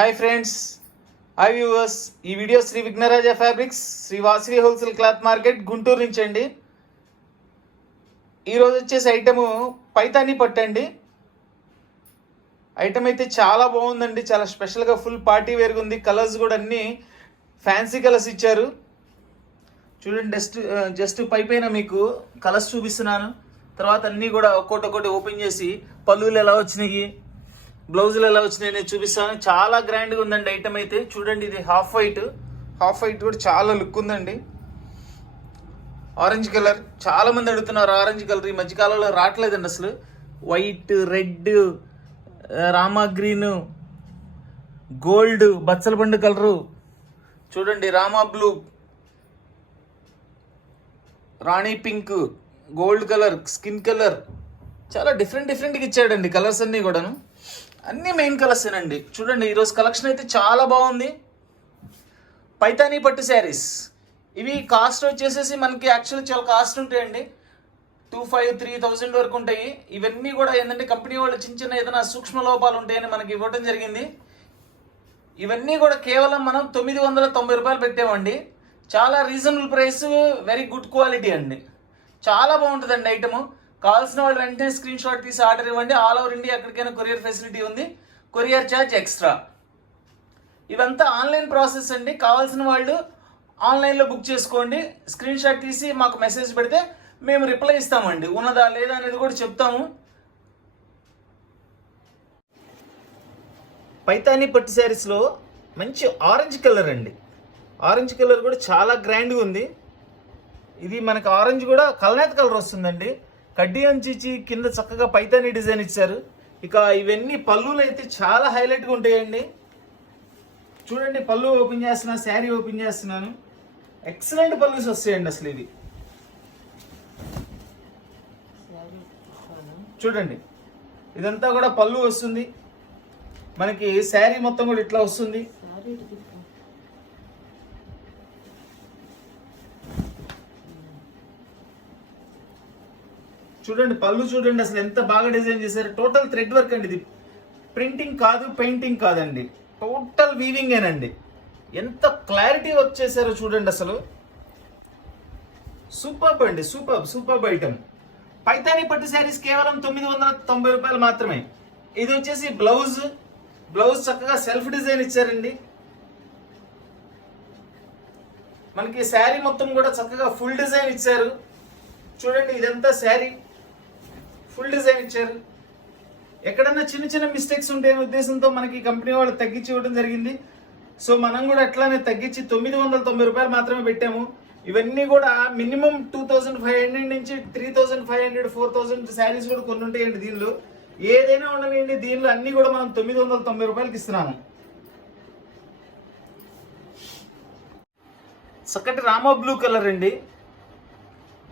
Hi friends, hi viewers. ఈ video Shri Vighnaraja fabrics, Shri Vasavi wholesale cloth market Guntur నుంచి అండి. ఈరోజు వచ్చేసి ఐటము పైతానీ పట్టు అండి. ఐటమ్ అయితే చాలా బాగుందండి, చాలా స్పెషల్గా ఫుల్ పార్టీ వేర్గా ఉంది. కలర్స్ కూడా అన్నీ ఫ్యాన్సీ కలర్స్ ఇచ్చారు. చూడండి, జస్ట్ పైపైన మీకు కలర్స్ చూపిస్తున్నాను. తర్వాత అన్నీ కూడా ఒక్కొక్కటి ఓపెన్ చేసి పళ్ళులు ఎలా వచ్చినాయి, బ్లౌజులు ఎలా వచ్చినాయి నేను చూపిస్తాను. చాలా గ్రాండ్గా ఉందండి ఐటమ్ అయితే. చూడండి, ఇది హాఫ్ వైట్ కూడా చాలా లుక్ ఉందండి. ఆరెంజ్ కలర్ చాలా మంది అడుగుతున్నారు. ఆరెంజ్ కలర్ ఈ మధ్యకాలంలో రావట్లేదండి అసలు. వైట్, రెడ్, రామా గ్రీన్, గోల్డ్, బచ్చల పండు కలరు, చూడండి రామా బ్లూ, రాణి pink, gold colour, skin colour, చాలా డిఫరెంట్గా ఇచ్చాడండి కలర్స్ అన్నీ కూడాను. అన్నీ మెయిన్ కలర్స్ ఏనండి. చూడండి, ఈరోజు కలెక్షన్ అయితే చాలా బాగుంది. పైతానీ పట్టు శారీస్ ఇవి కాస్ట్ వచ్చేసేసి మనకి యాక్చువల్లీ చాలా కాస్ట్ ఉంటాయండి. 2,500-3,000 వరకు ఉంటాయి. ఇవన్నీ కూడా ఏంటంటే కంపెనీ వాళ్ళు చిన్న ఏదైనా సూక్ష్మ లోపాలు ఉంటాయని మనకి ఇవ్వడం జరిగింది. ఇవన్నీ కూడా కేవలం మనం 990 రూపాయలు పెట్టామండి. చాలా reasonable price, very good quality అండి. చాలా బాగుంటుందండి ఐటము. కావాల్సిన వాళ్ళు వెంటనే స్క్రీన్ షాట్ తీసి ఆర్డర్ ఇవ్వండి. ఆల్ ఓవర్ ఇండియా ఎక్కడికైనా కొరియర్ ఫెసిలిటీ ఉంది. Courier charge extra. ఇవంతా ఆన్లైన్ ప్రాసెస్ అండి. కావాల్సిన వాళ్ళు ఆన్లైన్లో బుక్ చేసుకోండి. స్క్రీన్ షాట్ తీసి మాకు మెసేజ్ పెడితే మేము రిప్లై ఇస్తామండి. ఉన్నదా లేదా అనేది కూడా చెప్తాము. పైతానీ పట్టు శారీస్లో మంచి ఆరెంజ్ కలర్ అండి. ఆరెంజ్ కలర్ కూడా చాలా గ్రాండ్గా ఉంది. ఇది మనకి ఆరెంజ్ కూడా కలనేత కలర్ వస్తుందండి. కడ్డీ అంచిచ్చి కింద చక్కగా పైతానీ డిజైన్ ఇచ్చారు. ఇక ఇవన్నీ పళ్ళులు అయితే చాలా హైలైట్గా ఉంటాయండి. చూడండి, పళ్ళు ఓపెన్ చేస్తున్నాను, శారీ ఓపెన్ చేస్తున్నాను. ఎక్సలెంట్ పళ్ళుస్ వస్తాయండి అసలు. ఇది చూడండి, ఇదంతా కూడా పళ్ళు వస్తుంది మనకి. శారీ మొత్తం కూడా ఇట్లా వస్తుంది. చూడండి, పళ్ళు చూడండి అసలు ఎంత బాగా డిజైన్ చేశారు. టోటల్ థ్రెడ్ వర్క్ అండి. ఇది ప్రింటింగ్ కాదు, పెయింటింగ్ కాదండి, టోటల్ వీవింగ్ ఏనండి. ఎంత క్లారిటీ వర్క్ చేశారో చూడండి అసలు. సూపర్బ్ అండి, సూపర్బ్ ఐటమ్. పైతానీ పట్టు శారీస్ కేవలం 990 రూపాయలు మాత్రమే. ఇది వచ్చేసి బ్లౌజ్ చక్కగా సెల్ఫ్ డిజైన్ ఇచ్చారండి. మనకి శారీ మొత్తం కూడా చక్కగా ఫుల్ డిజైన్ ఇచ్చారు. చూడండి, ఇదంతా శారీ ఫుల్ డిజైన్ ఇచ్చారు. ఎక్కడన్నా చిన్న మిస్టేక్స్ ఉంటాయనే ఉద్దేశంతో మనకి కంపెనీ వాళ్ళు తగ్గించి ఇవ్వడం జరిగింది. సో మనం కూడా అట్లానే తగ్గించి 990 రూపాయలు మాత్రమే పెట్టాము. ఇవన్నీ కూడా మినిమం 2,500 నుంచి 3,500, 4,000 శారీస్ కూడా కొన్ని ఉంటాయండి. దీనిలో ఏదైనా ఉండనివ్వండి, దీనిలో అన్ని కూడా మనం 990 రూపాయలకి ఇస్తున్నాము. చక్కటి రామా బ్లూ కలర్ అండి.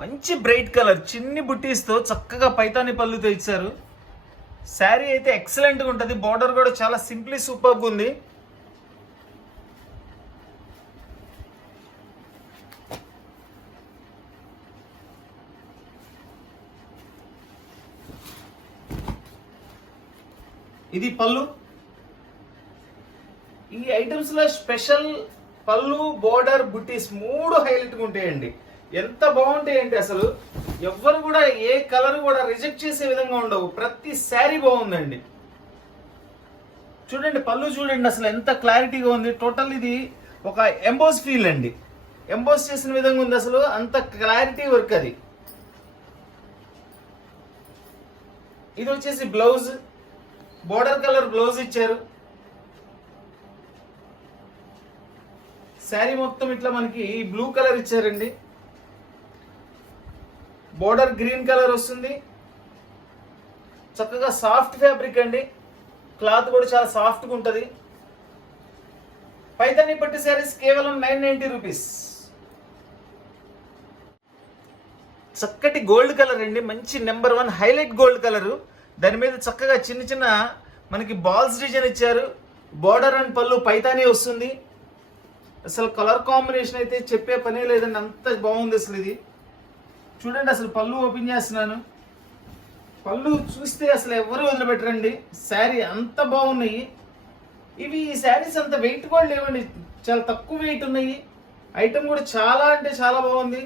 మంచి బ్రైట్ కలర్, చిన్ని బుట్టీస్తో చక్కగా పైతానీ పళ్ళుతో ఇచ్చారు. శారీ అయితే ఎక్సలెంట్గా ఉంటుంది. బార్డర్ కూడా చాలా సింప్లీ సూపర్గా ఉంది. ఇది పళ్ళు. ఈ ఐటమ్స్లో స్పెషల్ పళ్ళు, బోర్డర్, బుట్టీస్ 3 హైలైట్గా ఉంటాయండి. ఎంత బాగుంటాయంటే అసలు ఎవ్వరు కూడా ఏ కలర్ కూడా రిజెక్ట్ చేసే విధంగా ఉండవు. ప్రతి శారీ బాగుందండి. చూడండి, పళ్ళు చూడండి అసలు ఎంత క్లారిటీగా ఉంది. టోటల్ ఇది ఒక ఎంబోస్ ఫీల్ అండి. ఎంబోస్ చేసిన విధంగా ఉంది అసలు. అంత క్లారిటీ వర్క్ అది. ఇది వచ్చేసి బ్లౌజ్, బోర్డర్ కలర్ బ్లౌజ్ ఇచ్చారు. శారీ మొత్తం ఇట్లా మనకి బ్లూ కలర్ ఇచ్చారండి. బోర్డర్ గ్రీన్ కలర్ వస్తుంది. చక్కగా సాఫ్ట్ ఫ్యాబ్రిక్ అండి. క్లాత్ కూడా చాలా సాఫ్ట్గా ఉంటుంది. పైతానీ పట్టు శారీస్ కేవలం 990 రూపీస్. చక్కటి గోల్డ్ కలర్ అండి. మంచి నెంబర్ 1 హైలైట్ గోల్డ్ కలరు. దాని మీద చక్కగా చిన్న మనకి బాల్స్ డిజైన్ ఇచ్చారు. బోర్డర్ అండ్ పళ్ళు పైతానీ వస్తుంది. అసలు కలర్ కాంబినేషన్ అయితే చెప్పే పనే లేదండి, అంత బాగుంది అసలు. ఇది చూడండి, అసలు పళ్ళు ఓపెన్ చేస్తున్నాను. పళ్ళు చూస్తే అసలు ఎవరు వదిలిపెట్టరండి. శారీ అంత బాగున్నాయి. ఇవి ఈ శారీస్ అంత వెయిట్ కూడా లేవండి, చాలా తక్కువ వెయిట్ ఉన్నాయి. ఐటమ్ కూడా చాలా అంటే చాలా బాగుంది.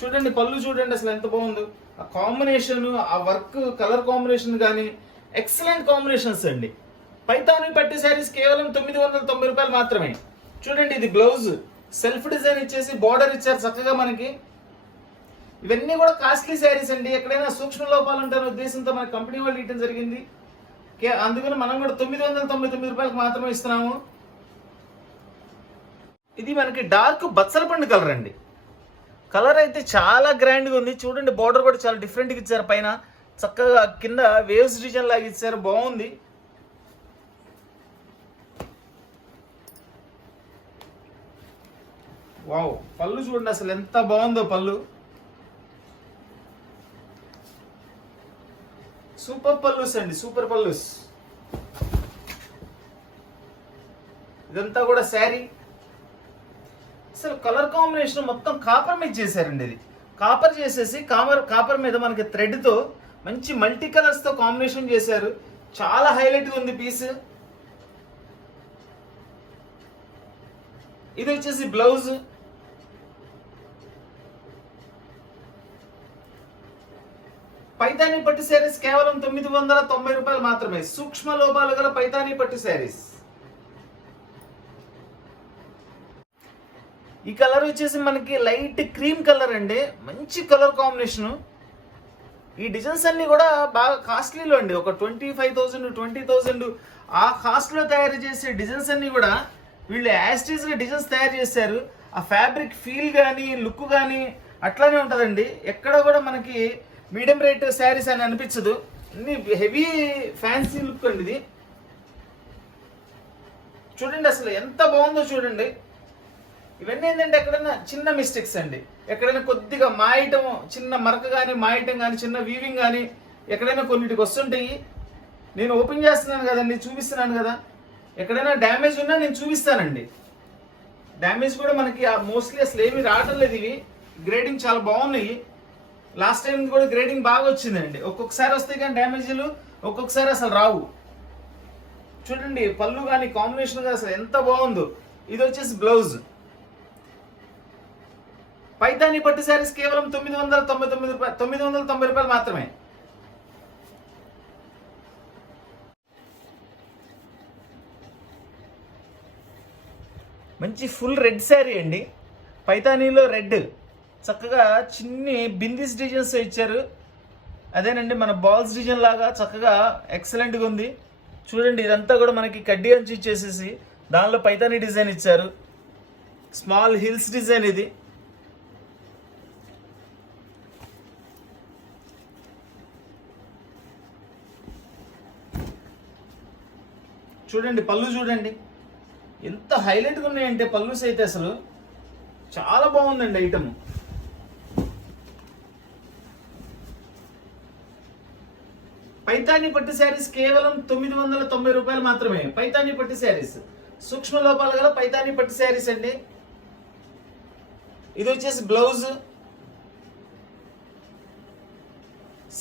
చూడండి పళ్ళు చూడండి అసలు ఎంత బాగుందో. ఆ కాంబినేషన్, ఆ వర్క్, కలర్ కాంబినేషన్ కానీ ఎక్సలెంట్ కాంబినేషన్స్ అండి. పైతాని పట్టు శారీస్ కేవలం 990 రూపాయలు మాత్రమే. చూడండి ఇది బ్లౌజ్ సెల్ఫ్ డిజైన్ ఇచ్చేసి బార్డర్ ఇచ్చారు చక్కగా మనకి. ఇవన్నీ కూడా కాస్ట్లీ శారీస్ అండి. ఎక్కడైనా సూక్ష్మ లోపాలు ఉంటాయనే ఉద్దేశంతో మన కంపెనీ వాళ్ళు ఇవ్వడం జరిగింది. అందుకని మనం కూడా 999 రూపాయలకు మాత్రమే ఇస్తున్నాము. ఇది మనకి డార్క్ బచ్చల పండు కలర్ అండి. కలర్ అయితే చాలా గ్రాండ్గా ఉంది. చూడండి బార్డర్ కూడా చాలా డిఫరెంట్గా ఇచ్చారు. పైన చక్కగా కింద వేవ్స్ డిజైన్ లాగా ఇచ్చారు, బాగుంది. వావ్, పళ్ళు చూడండి అసలు ఎంత బాగుందో. పళ్ళు సూపర్ పళ్ళుస్ అండి, సూపర్ పళ్ళుస్. ఇదంతా కూడా శారీ. అసలు కలర్ కాంబినేషన్ మొత్తం కాపర్ మీద చేశారండి. ఇది కాపర్ చేసేసి కాపర్ మీద మనకి థ్రెడ్ తో మంచి మల్టీ కలర్స్ తో కాంబినేషన్ చేశారు. చాలా హైలైట్ గా ఉంది పీస్. ఇది వచ్చేసి బ్లౌజ్. పైతానీ పట్టు శారీస్ కేవలం 990 రూపాయలు మాత్రమే. సూక్ష్మ లోపాలు గల పైతానీ పట్టు శారీస్. ఈ కలర్ వచ్చేసి మనకి లైట్ క్రీమ్ కలర్ అండి, మంచి కలర్ కాంబినేషన్. ఈ డిజైన్స్ అన్ని కూడా బాగా కాస్ట్లీలో అండి. ఒక 25,000 20,000 ఆ కాస్ట్లో తయారు చేసే డిజైన్స్ అన్ని కూడా వీళ్ళు యాస్టీజ్గా డిజైన్స్ తయారు చేశారు. ఆ ఫ్యాబ్రిక్ ఫీల్ కానీ లుక్ కానీ అట్లానే ఉంటుందండి. ఎక్కడ కూడా మనకి మీడియం రేట్ శారీస్ అని అనిపించదు. అన్ని హెవీ ఫ్యాన్సీ లుక్ అండి ఇది. చూడండి అసలు ఎంత బాగుందో చూడండి. ఇవన్నీ ఏంటంటే ఎక్కడైనా చిన్న మిస్టేక్స్ అండి. ఎక్కడైనా కొద్దిగా మాయటం, చిన్న మరక కానీ మాయటం కానీ, చిన్న వీవింగ్ కానీ ఎక్కడైనా కొన్నిటికి వస్తుంటాయి. నేను ఓపెన్ చేస్తున్నాను కదండి, చూపిస్తున్నాను కదా. ఎక్కడైనా డ్యామేజ్ ఉన్నా నేను చూపిస్తానండి. డ్యామేజ్ కూడా మనకి మోస్ట్లీ అసలు ఏమీ రావటం లేదు. ఇవి గ్రేడింగ్ చాలా బాగున్నాయి. లాస్ట్ టైం కూడా గ్రేడింగ్ బాగా వచ్చిందండి. ఒక్కొక్కసారి వస్తాయి కానీ డ్యామేజీలు, ఒక్కొక్కసారి అసలు రావు. చూడండి పళ్ళు కానీ కాంబినేషన్ కానీ అసలు ఎంత బాగుందో. ఇది వచ్చేసి బ్లౌజ్. పైతానీ పట్టు శారీస్ కేవలం 990 రూపాయలు మాత్రమే. మంచి ఫుల్ రెడ్ శారీ అండి. పైతానీలో రెడ్ చక్కగా చిన్ని బిందీస్ డిజైన్స్ ఇచ్చారు. అదేనండి మన బాల్స్ డిజైన్ లాగా చక్కగా ఎక్సలెంట్గా ఉంది. చూడండి ఇదంతా కూడా మనకి కడ్డీ అంచు ఇచ్చేసేసి దానిలో పైతానీ డిజైన్ ఇచ్చారు. స్మాల్ హిల్స్ డిజైన్ ఇది. చూడండి పళ్ళు చూడండి ఎంత హైలైట్గా ఉన్నాయంటే పళ్ళుస్ అయితే అసలు చాలా బాగుందండి ఐటమ్. పైతానీ పట్టు శారీస్ కేవలం 990 రూపాయలు మాత్రమే. పైతానీ పట్టు శారీస్ సూక్ష్మ లోపాలు గల పైతానీ పట్టు శారీస్ అండి. ఇది వచ్చేసి బ్లౌజ్.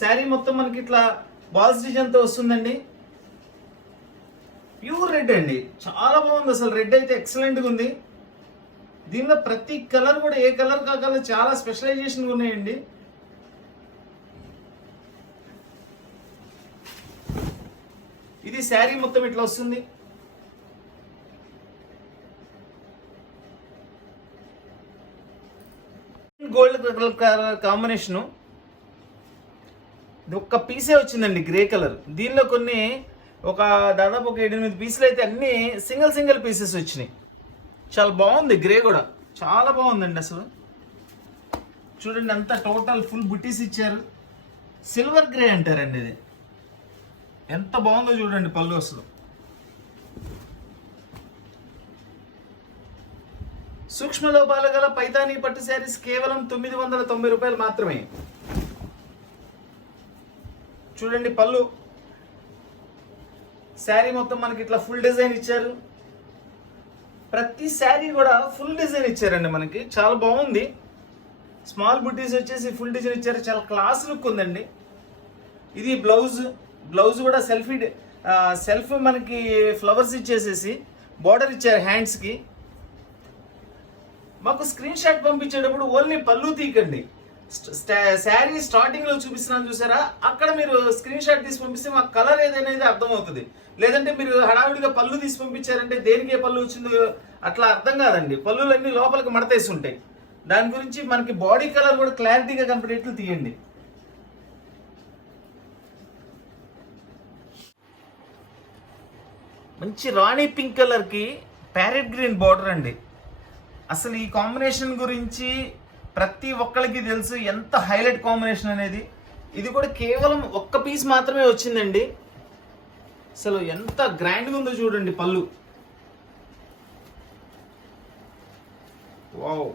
శారీ మొత్తం మనకి ఇట్లా బాల్స్ డిజైన్తో వస్తుందండి. ప్యూర్ రెడ్ అండి, చాలా బాగుంది అసలు. రెడ్ అయితే ఎక్సలెంట్గా ఉంది. దీనిలో ప్రతి కలర్ కూడా ఏ కలర్ కాకలర్ చాలా స్పెషలైజేషన్ ఉన్నాయండి. ఇది శారీ మొత్తం ఇట్లా వస్తుంది. Gold colour combination. ఇది ఒక్క పీసే వచ్చిందండి గ్రే కలర్. దీనిలో కొన్ని ఒక దాదాపు ఒక 7-8 పీసులు అయితే అన్ని సింగిల్ పీసెస్ వచ్చినాయి. చాలా బాగుంది. గ్రే కూడా చాలా బాగుందండి అసలు. చూడండి అంతా టోటల్ ఫుల్ బుట్టీస్ ఇచ్చారు. సిల్వర్ గ్రే అంటారండి ఇది. ఎంత బాగుందో చూడండి పళ్ళు అసలు. సూక్ష్మ లోపాలు గల పైతానీ పట్టు శారీస్ కేవలం 990 రూపాయలు మాత్రమే. చూడండి పళ్ళు. శారీ మొత్తం మనకి ఇట్లా ఫుల్ డిజైన్ ఇచ్చారు. ప్రతి శారీ కూడా ఫుల్ డిజైన్ ఇచ్చారండి మనకి. చాలా బాగుంది. స్మాల్ బుట్టీస్ వచ్చేసి ఫుల్ డిజైన్ ఇచ్చారు. చాలా క్లాస్ లుక్ ఉందండి. ఇది బ్లౌజ్ కూడా సెల్ఫ్ మనకి ఫ్లవర్స్ ఇచ్చేసేసి బార్డర్ ఇచ్చారు హ్యాండ్స్కి. మాకు స్క్రీన్ షాట్ పంపించేటప్పుడు ఓన్లీ పళ్ళు తీయకండి, శారీ స్టార్టింగ్ లో చూపిస్తున్నాను చూసారా, అక్కడ మీరు స్క్రీన్ షాట్ తీసి పంపిస్తే మాకు కలర్ ఏదనేది అర్థమవుతుంది. లేదంటే మీరు హడావిడిగా పళ్ళు తీసి పంపించారంటే దేనికి ఏ పళ్ళు వచ్చిందో అట్లా అర్థం కాదండి. పళ్ళులన్నీ లోపలికి మడతేసి ఉంటాయి. దాని గురించి మనకి బాడీ కలర్ కూడా క్లారిటీగా కంప్లీట్లు తీయండి. మంచి రాణి పింక్ కలర్కి ప్యారెట్ గ్రీన్ బార్డర్ అండి. అసలు ఈ కాంబినేషన్ గురించి ప్రతి ఒక్కరికి తెలుసు ఎంత హైలైట్ కాంబినేషన్ అనేది. ఇది కూడా కేవలం ఒక్క పీస్ మాత్రమే వచ్చిందండి. అసలు ఎంత గ్రాండ్గా ఉందో చూడండి పళ్ళు. వావ్,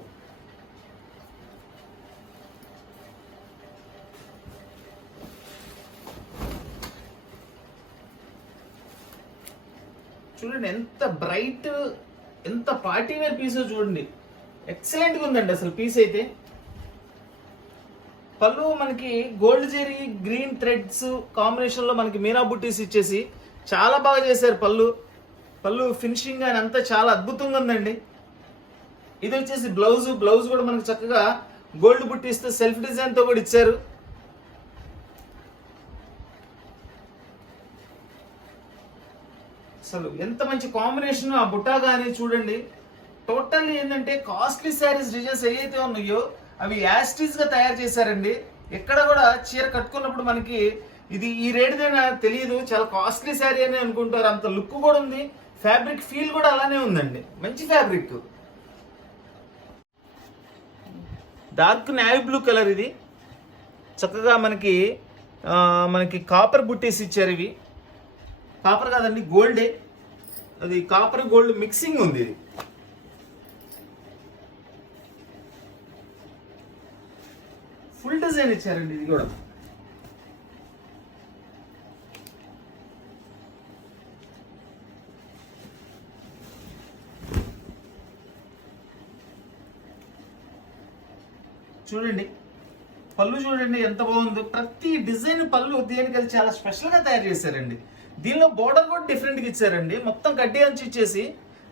చూడండి ఎంత బ్రైట్, ఎంత పార్టీ వేర్ పీస్ చూడండి. ఎక్సలెంట్గా ఉందండి అసలు పీస్ అయితే. పళ్ళు మనకి గోల్డ్ జెరీ గ్రీన్ థ్రెడ్స్ కాంబినేషన్లో మనకి మీనా బుట్టీస్ ఇచ్చేసి చాలా బాగా చేశారు. పళ్ళు ఫినిషింగ్ అని అంతా చాలా అద్భుతంగా ఉందండి. ఇది వచ్చేసి బ్లౌజ్ కూడా మనకి చక్కగా గోల్డ్ బుట్టీస్తో సెల్ఫ్ డిజైన్తో కూడా ఇచ్చారు. అసలు ఎంత మంచి కాంబినేషన్. ఆ బుట్టా కానీ చూడండి. టోటల్లీ ఏంటంటే కాస్ట్లీ శారీస్ డిజైన్స్ ఏవైతే ఉన్నాయో అవి యాస్టీస్ గా తయారు చేశారండి. ఎక్కడ కూడా చీర కట్టుకున్నప్పుడు మనకి ఇది ఈ రేటుదైనా తెలియదు, చాలా కాస్ట్లీ శారీ అని అనుకుంటారు. అంత లుక్ కూడా ఉంది, ఫ్యాబ్రిక్ ఫీల్ కూడా అలానే ఉందండి. మంచి fabric. Dark navy blue colour. ఇది చక్కగా మనకి కాపర్ బుట్టీస్ ఇచ్చారు. ఇవి కాపర్ కాదండి, గోల్డే. అది కాపర్ గోల్డ్ మిక్సింగ్ ఉంది. ఇది ఫుల్ డిజైన్ ఇచ్చారండి. ఇది కూడా చూడండి. పళ్ళు చూడండి ఎంత బాగుందో. ప్రతి డిజైన్ పళ్ళు దేనికి అది చాలా స్పెషల్గా తయారు చేశారండి. దీనిలో బోర్డర్ కూడా డిఫరెంట్గా ఇచ్చారండి. మొత్తం కడ్డీ అంచు ఇచ్చేసి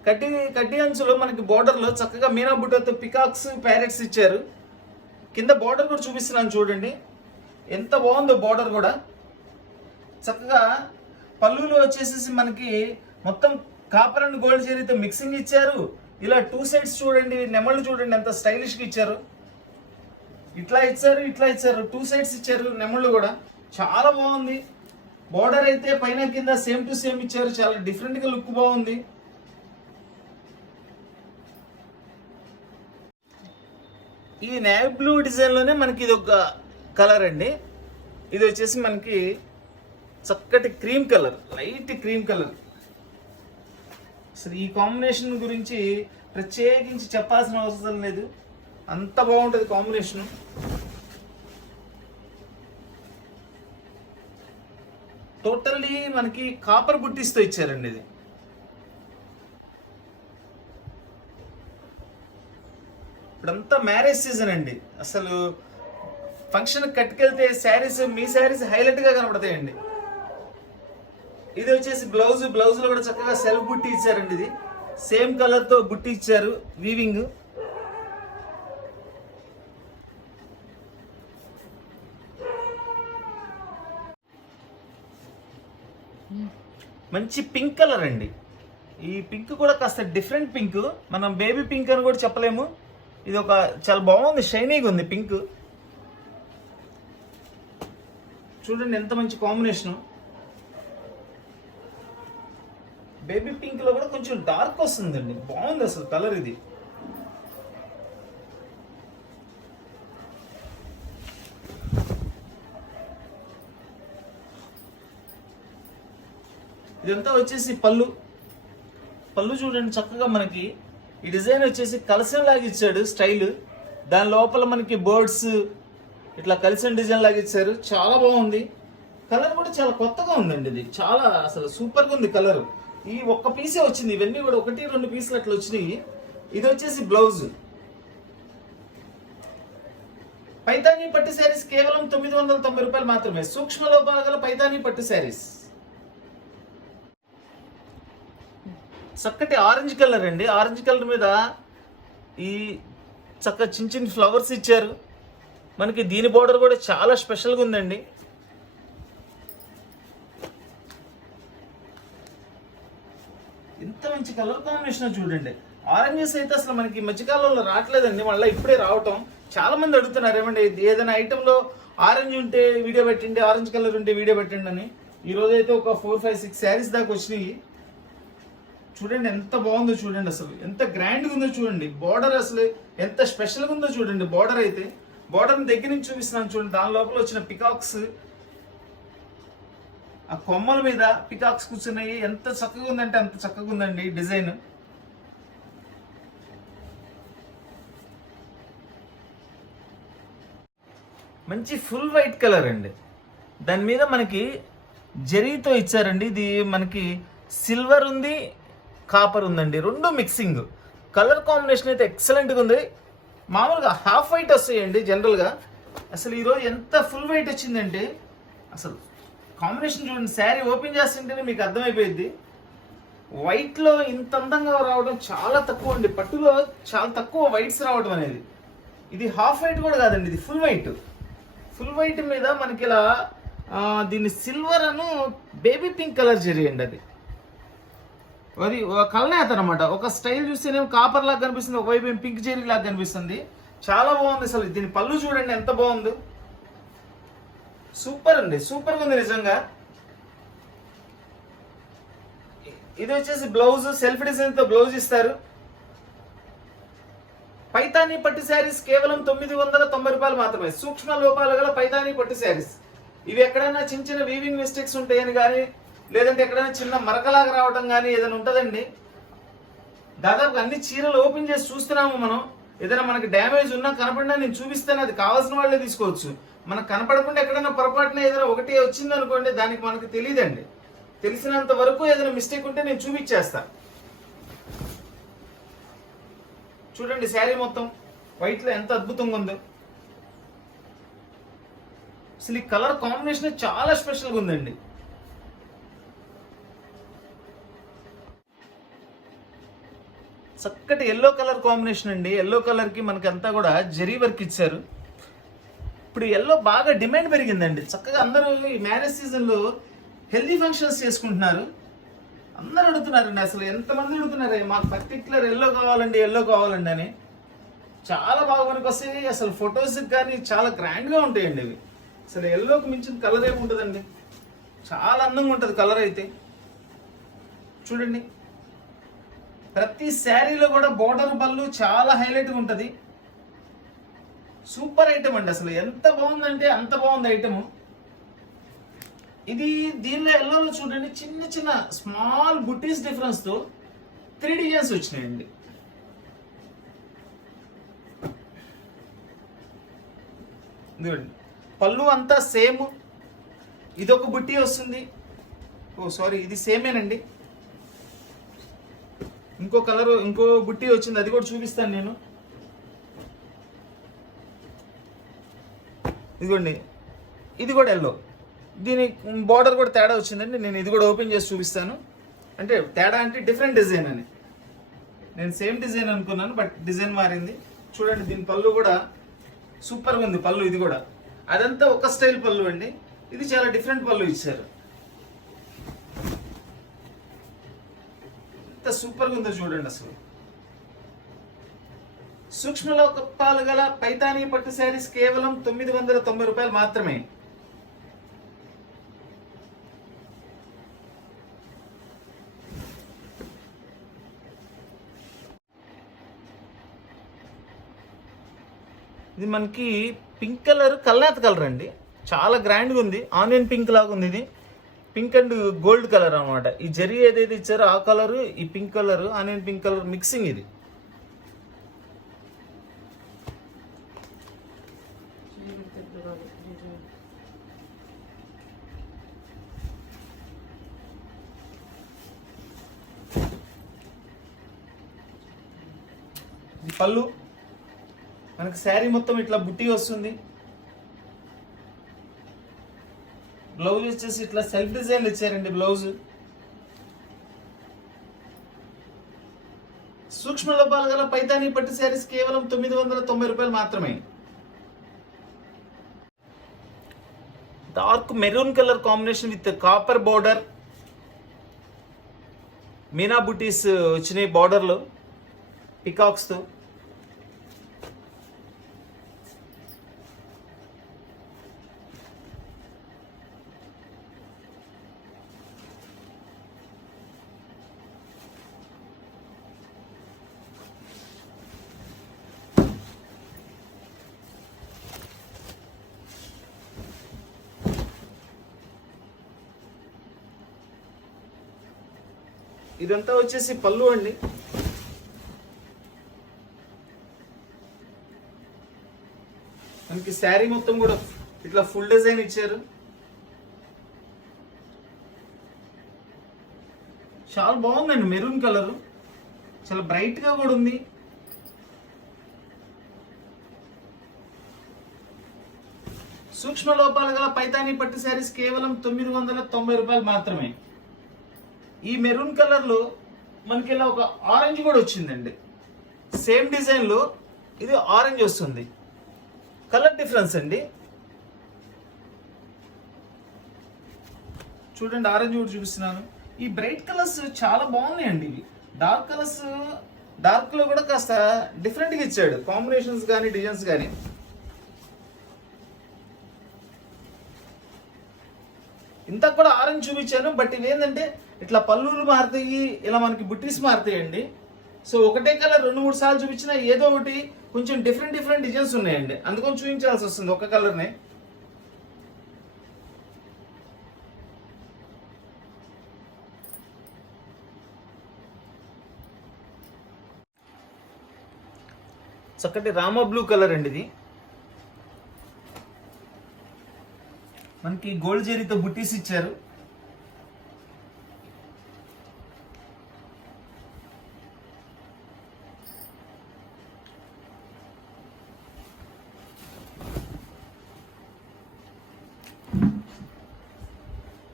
కడ్డీ అంచులో మనకి బోర్డర్లో చక్కగా మీనా బుట్టతో పికాక్స్ ప్యారెట్స్ ఇచ్చారు. కింద బోర్డర్ కూడా చూపిస్తున్నాను చూడండి ఎంత బాగుందో. బోర్డర్ కూడా చక్కగా పళ్ళులో వచ్చేసి మనకి మొత్తం కాపర్ అండ్ గోల్డ్ జరీతో మిక్సింగ్ ఇచ్చారు. ఇలా 2 సైడ్స్ చూడండి, నెమళ్ళు చూడండి ఎంత స్టైలిష్గా ఇచ్చారు. ఇట్లా ఇచ్చారు 2 సైడ్స్ ఇచ్చారు. నెమళ్ళు కూడా చాలా బాగుంది. బోర్డర్ అయితే పైన కింద సేమ్ టు సేమ్ ఇచ్చారు. చాలా డిఫరెంట్గా లుక్ బాగుంది. ఈ నేవీ బ్లూ డిజైన్లోనే మనకి ఇది ఒక కలర్ అండి. ఇది వచ్చేసి మనకి చక్కటి cream colour, light cream colour. అసలు ఈ కాంబినేషన్ గురించి ప్రత్యేకించి చెప్పాల్సిన అవసరం లేదు, అంత బాగుంటుంది కాంబినేషన్. టోటల్లీ మనకి కాపర్ బుట్టీస్తో ఇచ్చారండి. ఇది ఇప్పుడంతా మ్యారేజ్ సీజన్ అండి. అసలు ఫంక్షన్ కట్టుకెళ్తే మీ శారీస్ హైలైట్గా కనబడతాయండి. ఇది వచ్చేసి బ్లౌజ్లో కూడా చక్కగా సెల్ఫ్ బుట్టి ఇచ్చారండి. ఇది సేమ్ కలర్తో బుట్టి ఇచ్చారు, వీవింగ్. మంచి పింక్ కలర్ అండి. ఈ పింక్ కూడా కాస్త డిఫరెంట్ పింక్, మనం బేబీ పింక్ అని కూడా చెప్పలేము. ఇది ఒక చాలా బాగుంది, షైనీగా ఉంది పింక్. చూడండి ఎంత మంచి కాంబినేషన్. బేబీ పింక్ లో కూడా కొంచెం డార్క్ వస్తుందండి, బాగుంది అసలు కలర్. ఇది ఇదంతా వచ్చేసి పళ్ళు చూడండి చక్కగా మనకి ఈ డిజైన్ వచ్చేసి కలసం లాగా ఇచ్చాడు స్టైల్. దాని లోపల మనకి బర్డ్స్ ఇట్లా కలసం డిజైన్ లాగా ఇచ్చారు. చాలా బాగుంది. కలర్ కూడా చాలా కొత్తగా ఉందండి. ఇది చాలా అసలు సూపర్గా ఉంది కలర్. ఈ ఒక్క పీసే వచ్చింది, ఇవన్నీ కూడా 1-2 పీసులు అట్లా వచ్చినాయి. ఇది వచ్చేసి బ్లౌజ్. పైతానీ పట్టు శారీస్ కేవలం 990 రూపాయలు మాత్రమే. సూక్ష్మ లోపాలు గల పైతానీ పట్టు శారీస్. చక్కటి ఆరెంజ్ కలర్ అండి. ఆరెంజ్ కలర్ మీద ఈ చక్క చిన్న చిన్న ఫ్లవర్స్ ఇచ్చారు మనకి. దీని బోర్డర్ కూడా చాలా స్పెషల్గా ఉందండి. ఇంత మంచి కలర్ కాంబినేషన్ చూడండి. ఆరెంజెస్ అయితే అసలు మనకి ఈ మధ్యకాలంలో రావట్లేదండి, మళ్ళీ ఇప్పుడే రావటం. చాలా మంది అడుగుతున్నారు ఏమండి ఏదైనా ఐటెంలో ఆరెంజ్ ఉంటే వీడియో పెట్టండి, ఆరెంజ్ కలర్ ఉంటే వీడియో పెట్టండి అని. ఈ రోజు అయితే ఒక 4, 5, 6 శారీస్ దాకా వచ్చినాయి. చూడండి ఎంత బాగుందో చూడండి, అసలు ఎంత గ్రాండ్గా ఉందో చూడండి. బార్డర్ అసలు ఎంత స్పెషల్గా ఉందో చూడండి. బార్డర్ అయితే బార్డర్ని దగ్గర నుంచి చూపిస్తున్నాను చూడండి. దాని లోపల వచ్చిన పికాక్స్, ఆ కొమ్మల మీద పికాక్స్ కూర్చున్నాయి. ఎంత చక్కగా ఉందంటే అంత చక్కగా ఉందండి డిజైన్. మంచి ఫుల్ వైట్ కలర్ అండి. దాని మీద మనకి జరీతో ఇచ్చారండి. ఇది మనకి సిల్వర్ ఉంది, కాపర్ ఉందండి, రెండు మిక్సింగ్. కలర్ కాంబినేషన్ అయితే ఎక్సలెంట్గా ఉంది. మామూలుగా హాఫ్ వైట్ వస్తాయండి జనరల్గా. అసలు ఈరోజు ఎంత ఫుల్ వైట్ వచ్చిందంటే అసలు కాంబినేషన్ చూడండి. శారీ ఓపెన్ చేస్తుంటేనే మీకు అర్థమైపోయింది. వైట్లో ఇంత అందంగా రావడం చాలా తక్కువ అండి. పట్టులో చాలా తక్కువ వైట్స్ రావడం అనేది. ఇది హాఫ్ వైట్ కూడా కాదండి, ఇది ఫుల్ వైట్. ఫుల్ వైట్ మీద మనకి ఇలా దీన్ని సిల్వర్ అను బేబీ పింక్ కలర్ జరియండి. అది కలనేత అనమాట. ఒక స్టైల్ చూస్తేనేమో కాపర్ లాగా కనిపిస్తుంది, ఒకవైపు ఏం పింక్ జెరీ లాగా కనిపిస్తుంది. చాలా బాగుంది అసలు. దీని పళ్ళు చూడండి ఎంత బాగుంది. సూపర్ అండి, సూపర్గా ఉంది నిజంగా. ఇది వచ్చేసి బ్లౌజ్, సెల్ఫ్ డిజైన్ తో బ్లౌజ్ ఇస్తారు. పైతానీ పట్టు శారీస్ కేవలం 990 రూపాయలు మాత్రమే. సూక్ష్మ లోపాలు గల పైతానీ పట్టు శారీస్. ఇవి ఎక్కడైనా చిన్న చిన్న వీవింగ్ మిస్టేక్స్ ఉంటాయని కానీ, లేదంటే ఎక్కడైనా చిన్న మరకలాగా రావడం కానీ ఏదైనా ఉంటుందండి. దాదాపు అన్ని చీరలు ఓపెన్ చేసి చూస్తున్నాము మనం. ఏదైనా మనకి డ్యామేజ్ ఉన్నా కనపడినా నేను చూపిస్తాను, అది కావాల్సిన వాళ్ళే తీసుకోవచ్చు. మనకు కనపడకుండా ఎక్కడైనా పొరపాటున ఏదైనా ఒకటి వచ్చింది అనుకోండి, దానికి మనకు తెలియదండి. తెలిసినంత వరకు ఏదైనా మిస్టేక్ ఉంటే నేను చూపించేస్తా. చూడండి శారీ మొత్తం వైట్ లో ఎంత అద్భుతంగా ఉందో. అసలు ఈ కలర్ కాంబినేషన్ చాలా స్పెషల్గా ఉందండి. చక్కటి ఎల్లో కలర్ కాంబినేషన్ అండి. ఎల్లో కలర్ కి మనకి అంతా కూడా జరీ వర్క్ ఇచ్చారు. ఇప్పుడు ఎల్లో బాగా డిమాండ్ పెరిగిందండి. చక్కగా అందరూ ఈ మ్యారేజ్ సీజన్ లో హెల్దీ ఫంక్షన్స్ చేసుకుంటున్నారు. అందరూ అడుగుతున్నారండి. అసలు ఎంతమంది అడుగుతున్నారు మాకు పర్టికులర్ ఎల్లో కావాలండి, ఎల్లో కావాలండి అని. చాలా బాగా మనకు వస్తాయి. అసలు ఫొటోస్ కానీ చాలా గ్రాండ్ గా ఉంటాయండి ఇవి. అసలు ఎల్లోకి మించిన కలర్ ఏముంటుందండి. చాలా అందంగా ఉంటుంది కలర్ అయితే. చూడండి ప్రతి శారీలో కూడా బోర్డర్ బల్లు చాలా హైలైట్గా ఉంటుంది. సూపర్ ఐటమ్ అండి. అసలు ఎంత బాగుందంటే అంత బాగుంది ఐటమ్. ఇది దీనిలో ఎల్లోలో చూడండి చిన్న చిన్న స్మాల్ బుటీస్ డిఫరెన్స్ తో 3 డిజైన్స్ వచ్చినాయండి. పళ్ళు అంతా సేమ్. ఇదొక బుట్టి వస్తుంది. ఓ సారీ, ఇది సేమేనండి. ఇంకో కలర్ ఇంకో బుట్టి వచ్చింది, అది కూడా చూపిస్తాను నేను. ఇదిగోండి, ఇది కూడా ఎల్లో. దీని బార్డర్ కూడా తేడా వచ్చిందండి. నేను ఇది కూడా ఓపెన్ చేసి చూపిస్తాను. అంటే తేడా అంటే డిఫరెంట్ డిజైన్ అని. నేను సేమ్ డిజైన్ అనుకున్నాను, బట్ డిజైన్ మారింది. చూడండి దీని పళ్ళు కూడా సూపర్గా ఉంది. పళ్ళు ఇది కూడా అదంతా ఒక స్టైల్ పళ్ళు అండి. ఇది చాలా డిఫరెంట్ పళ్ళు ఇచ్చారు. ఎంత సూపర్గా ఉందో చూడండి అసలు. సూక్ష్మలో కప్పాలు గల పైతానీ పట్టు శారీస్ కేవలం 990 రూపాయలు మాత్రమే. ఇది మనకి పింక్ కలర్, కల్నేత కలర్ అండి. చాలా గ్రాండ్గా ఉంది. ఆనియన్ పింక్ లాగా ఉంది. ఇది పింక్ అండ్ గోల్డ్ కలర్ అనమాట. ఈ జరీ ఏదైతే ఇచ్చారో ఆ కలర్, ఈ pink colour, onion pink colour mixing ఇది. పళ్ళు మనకి శారీ మొత్తం ఇట్లా బుట్టి వస్తుంది. బ్లౌజ్ వచ్చేసి ఇట్లా సెల్ఫ్ డిజైన్ ఇచ్చారండి. బ్లౌజ్ సూక్ష్మ లోపాలు గల పైతానీ పట్టు శారీస్ కేవలం 990 రూపాయలు మాత్రమే. Dark maroon colour combination with copper border, Meena బుటీస్ వచ్చినాయి బార్డర్లో పికాక్స్తో. ఇదంతా వచ్చేసి పళ్ళు అండి. మనకి శారీ మొత్తం కూడా ఇట్లా ఫుల్ డిజైన్ ఇచ్చారు. చాలా బాగుందండి. మెరూన్ కలర్ చాలా బ్రైట్ గా కూడా ఉంది. సూక్ష్మ లోపాలు గల పైతానీ పట్టు శారీస్ కేవలం 990 రూపాయలు మాత్రమే. ఈ మెరూన్ కలర్ లో మనకి ఇలా ఒక ఆరెంజ్ కూడా వచ్చిందండి. సేమ్ డిజైన్ లో ఇది ఆరెంజ్ వస్తుంది. కలర్ డిఫరెన్స్ అండి. చూడండి, ఆరెంజ్ కూడా చూపిస్తున్నాను. ఈ బ్రైట్ కలర్స్ చాలా బాగున్నాయండి. ఇవి డార్క్ కలర్స్, డార్క్ లో కూడా కాస్త డిఫరెంట్ గా ఇచ్చాడు కాంబినేషన్స్ కానీ డిజైన్స్ కానీ. ఇంత కూడా ఆరెంజ్ చూపించాను, బట్ ఇవి ఏంటంటే ఇట్లా పళ్ళులు మారుతాయి, ఇలా మనకి బుట్టీస్ మారుతాయండి. సో ఒకటే కలర్ 2-3 సార్లు చూపించినా ఏదో ఒకటి కొంచెం డిఫరెంట్ డిజైన్స్ ఉన్నాయండి. అందుకని చూపించాల్సి వస్తుంది ఒక కలర్ని. చక్కటి రామా బ్లూ కలర్ అండి. ఇది మనకి గోల్డ్ జరీతో బుట్టీస్ ఇచ్చారు.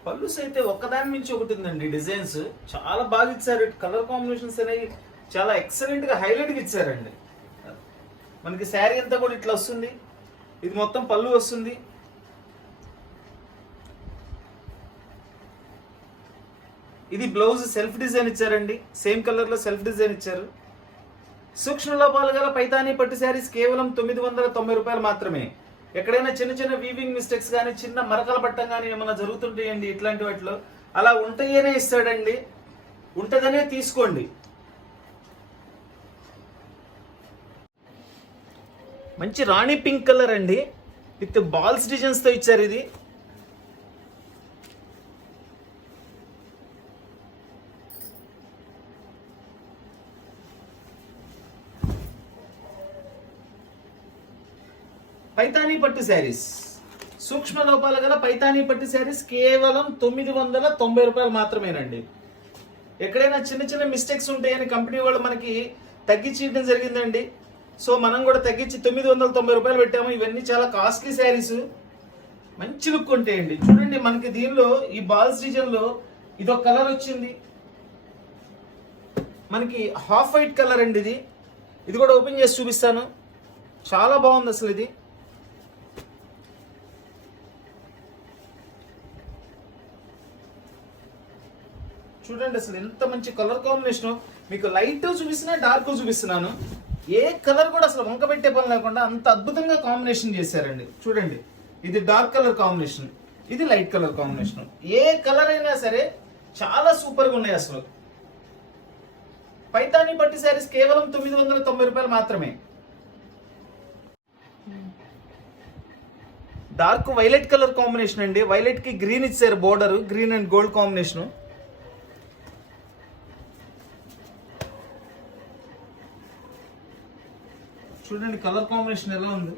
పళ్ళుస్ అయితే ఒక్కదాని నుంచి ఒకటి ఉందండి. డిజైన్స్ చాలా బాగా ఇచ్చారు. కలర్ కాంబినేషన్స్ అనేవి చాలా ఎక్సలెంట్ గా హైలైట్ గా ఇచ్చారండి. మనకి శారీ అంతా కూడా ఇట్లా వస్తుంది. ఇది మొత్తం పళ్ళు వస్తుంది. ఇది బ్లౌజ్ సెల్ఫ్ డిజైన్ ఇచ్చారండి. సేమ్ కలర్ లో సెల్ఫ్ డిజైన్ ఇచ్చారు. సూక్ష్మ లోపాలు గల పైతానీ పట్టు శారీస్ కేవలం 990 రూపాయలు మాత్రమే. ఎక్కడైనా చిన్న చిన్న వీవింగ్ మిస్టేక్స్ కానీ, చిన్న మరకల పట్టం కానీ ఏమైనా జరుగుతుంటాయండి ఇట్లాంటి వాటిలో, అలా ఉంటాయనే ఇస్తాడండి. ఉంటదనే తీసుకోండి. మంచి రాణి పింక్ కలర్ అండి, విత్ బాల్స్ డిజైన్స్ తో ఇచ్చారు. ఇది పైతానీ పట్టు శారీస్, సూక్ష్మ లోపాలు గల పైతానీ పట్టు శారీస్ కేవలం 990 రూపాయలు మాత్రమేనండి. ఎక్కడైనా చిన్న చిన్న మిస్టేక్స్ ఉంటాయని కంపెనీ వాళ్ళు మనకి తగ్గించి ఇవ్వడం జరిగిందండి. సో మనం కూడా తగ్గించి 990 రూపాయలు పెట్టాము. ఇవన్నీ చాలా కాస్ట్లీ శారీస్, మంచి లుక్ ఉంటాయండి. చూడండి, మనకి దీనిలో ఈ బాల్స్ డిజైన్ లో ఇదొక కలర్ వచ్చింది. మనకి హాఫ్ వైట్ కలర్ అండి. ఇది కూడా ఓపెన్ చేసి చూపిస్తాను. చాలా బాగుంది అసలు. ఇది చూడండి, అసలు ఎంత మంచి కలర్ కాంబినేషన్. మీకు లైట్ చూపిస్తున్నా, డార్క్ చూపిస్తున్నాను. ఏ కలర్ కూడా అసలు వంక పెట్టే పని లేకుండా అంత అద్భుతంగా కాంబినేషన్ చేశారండి. చూడండి, ఇది డార్క్ కలర్ కాంబినేషన్, ఇది లైట్ కలర్ కాంబినేషన్. ఏ కలర్ అయినా సరే చాలా సూపర్ గా ఉన్నాయి అసలు. పైతానీ పట్టు శారీస్ కేవలం 990 రూపాయలు మాత్రమే. డార్క్ వైలెట్ కలర్ కాంబినేషన్ అండి. వైలెట్ కి గ్రీన్ ఇచ్చారు border, green and gold combination. చూడండి కలర్ కాంబినేషన్ ఎలా ఉంది.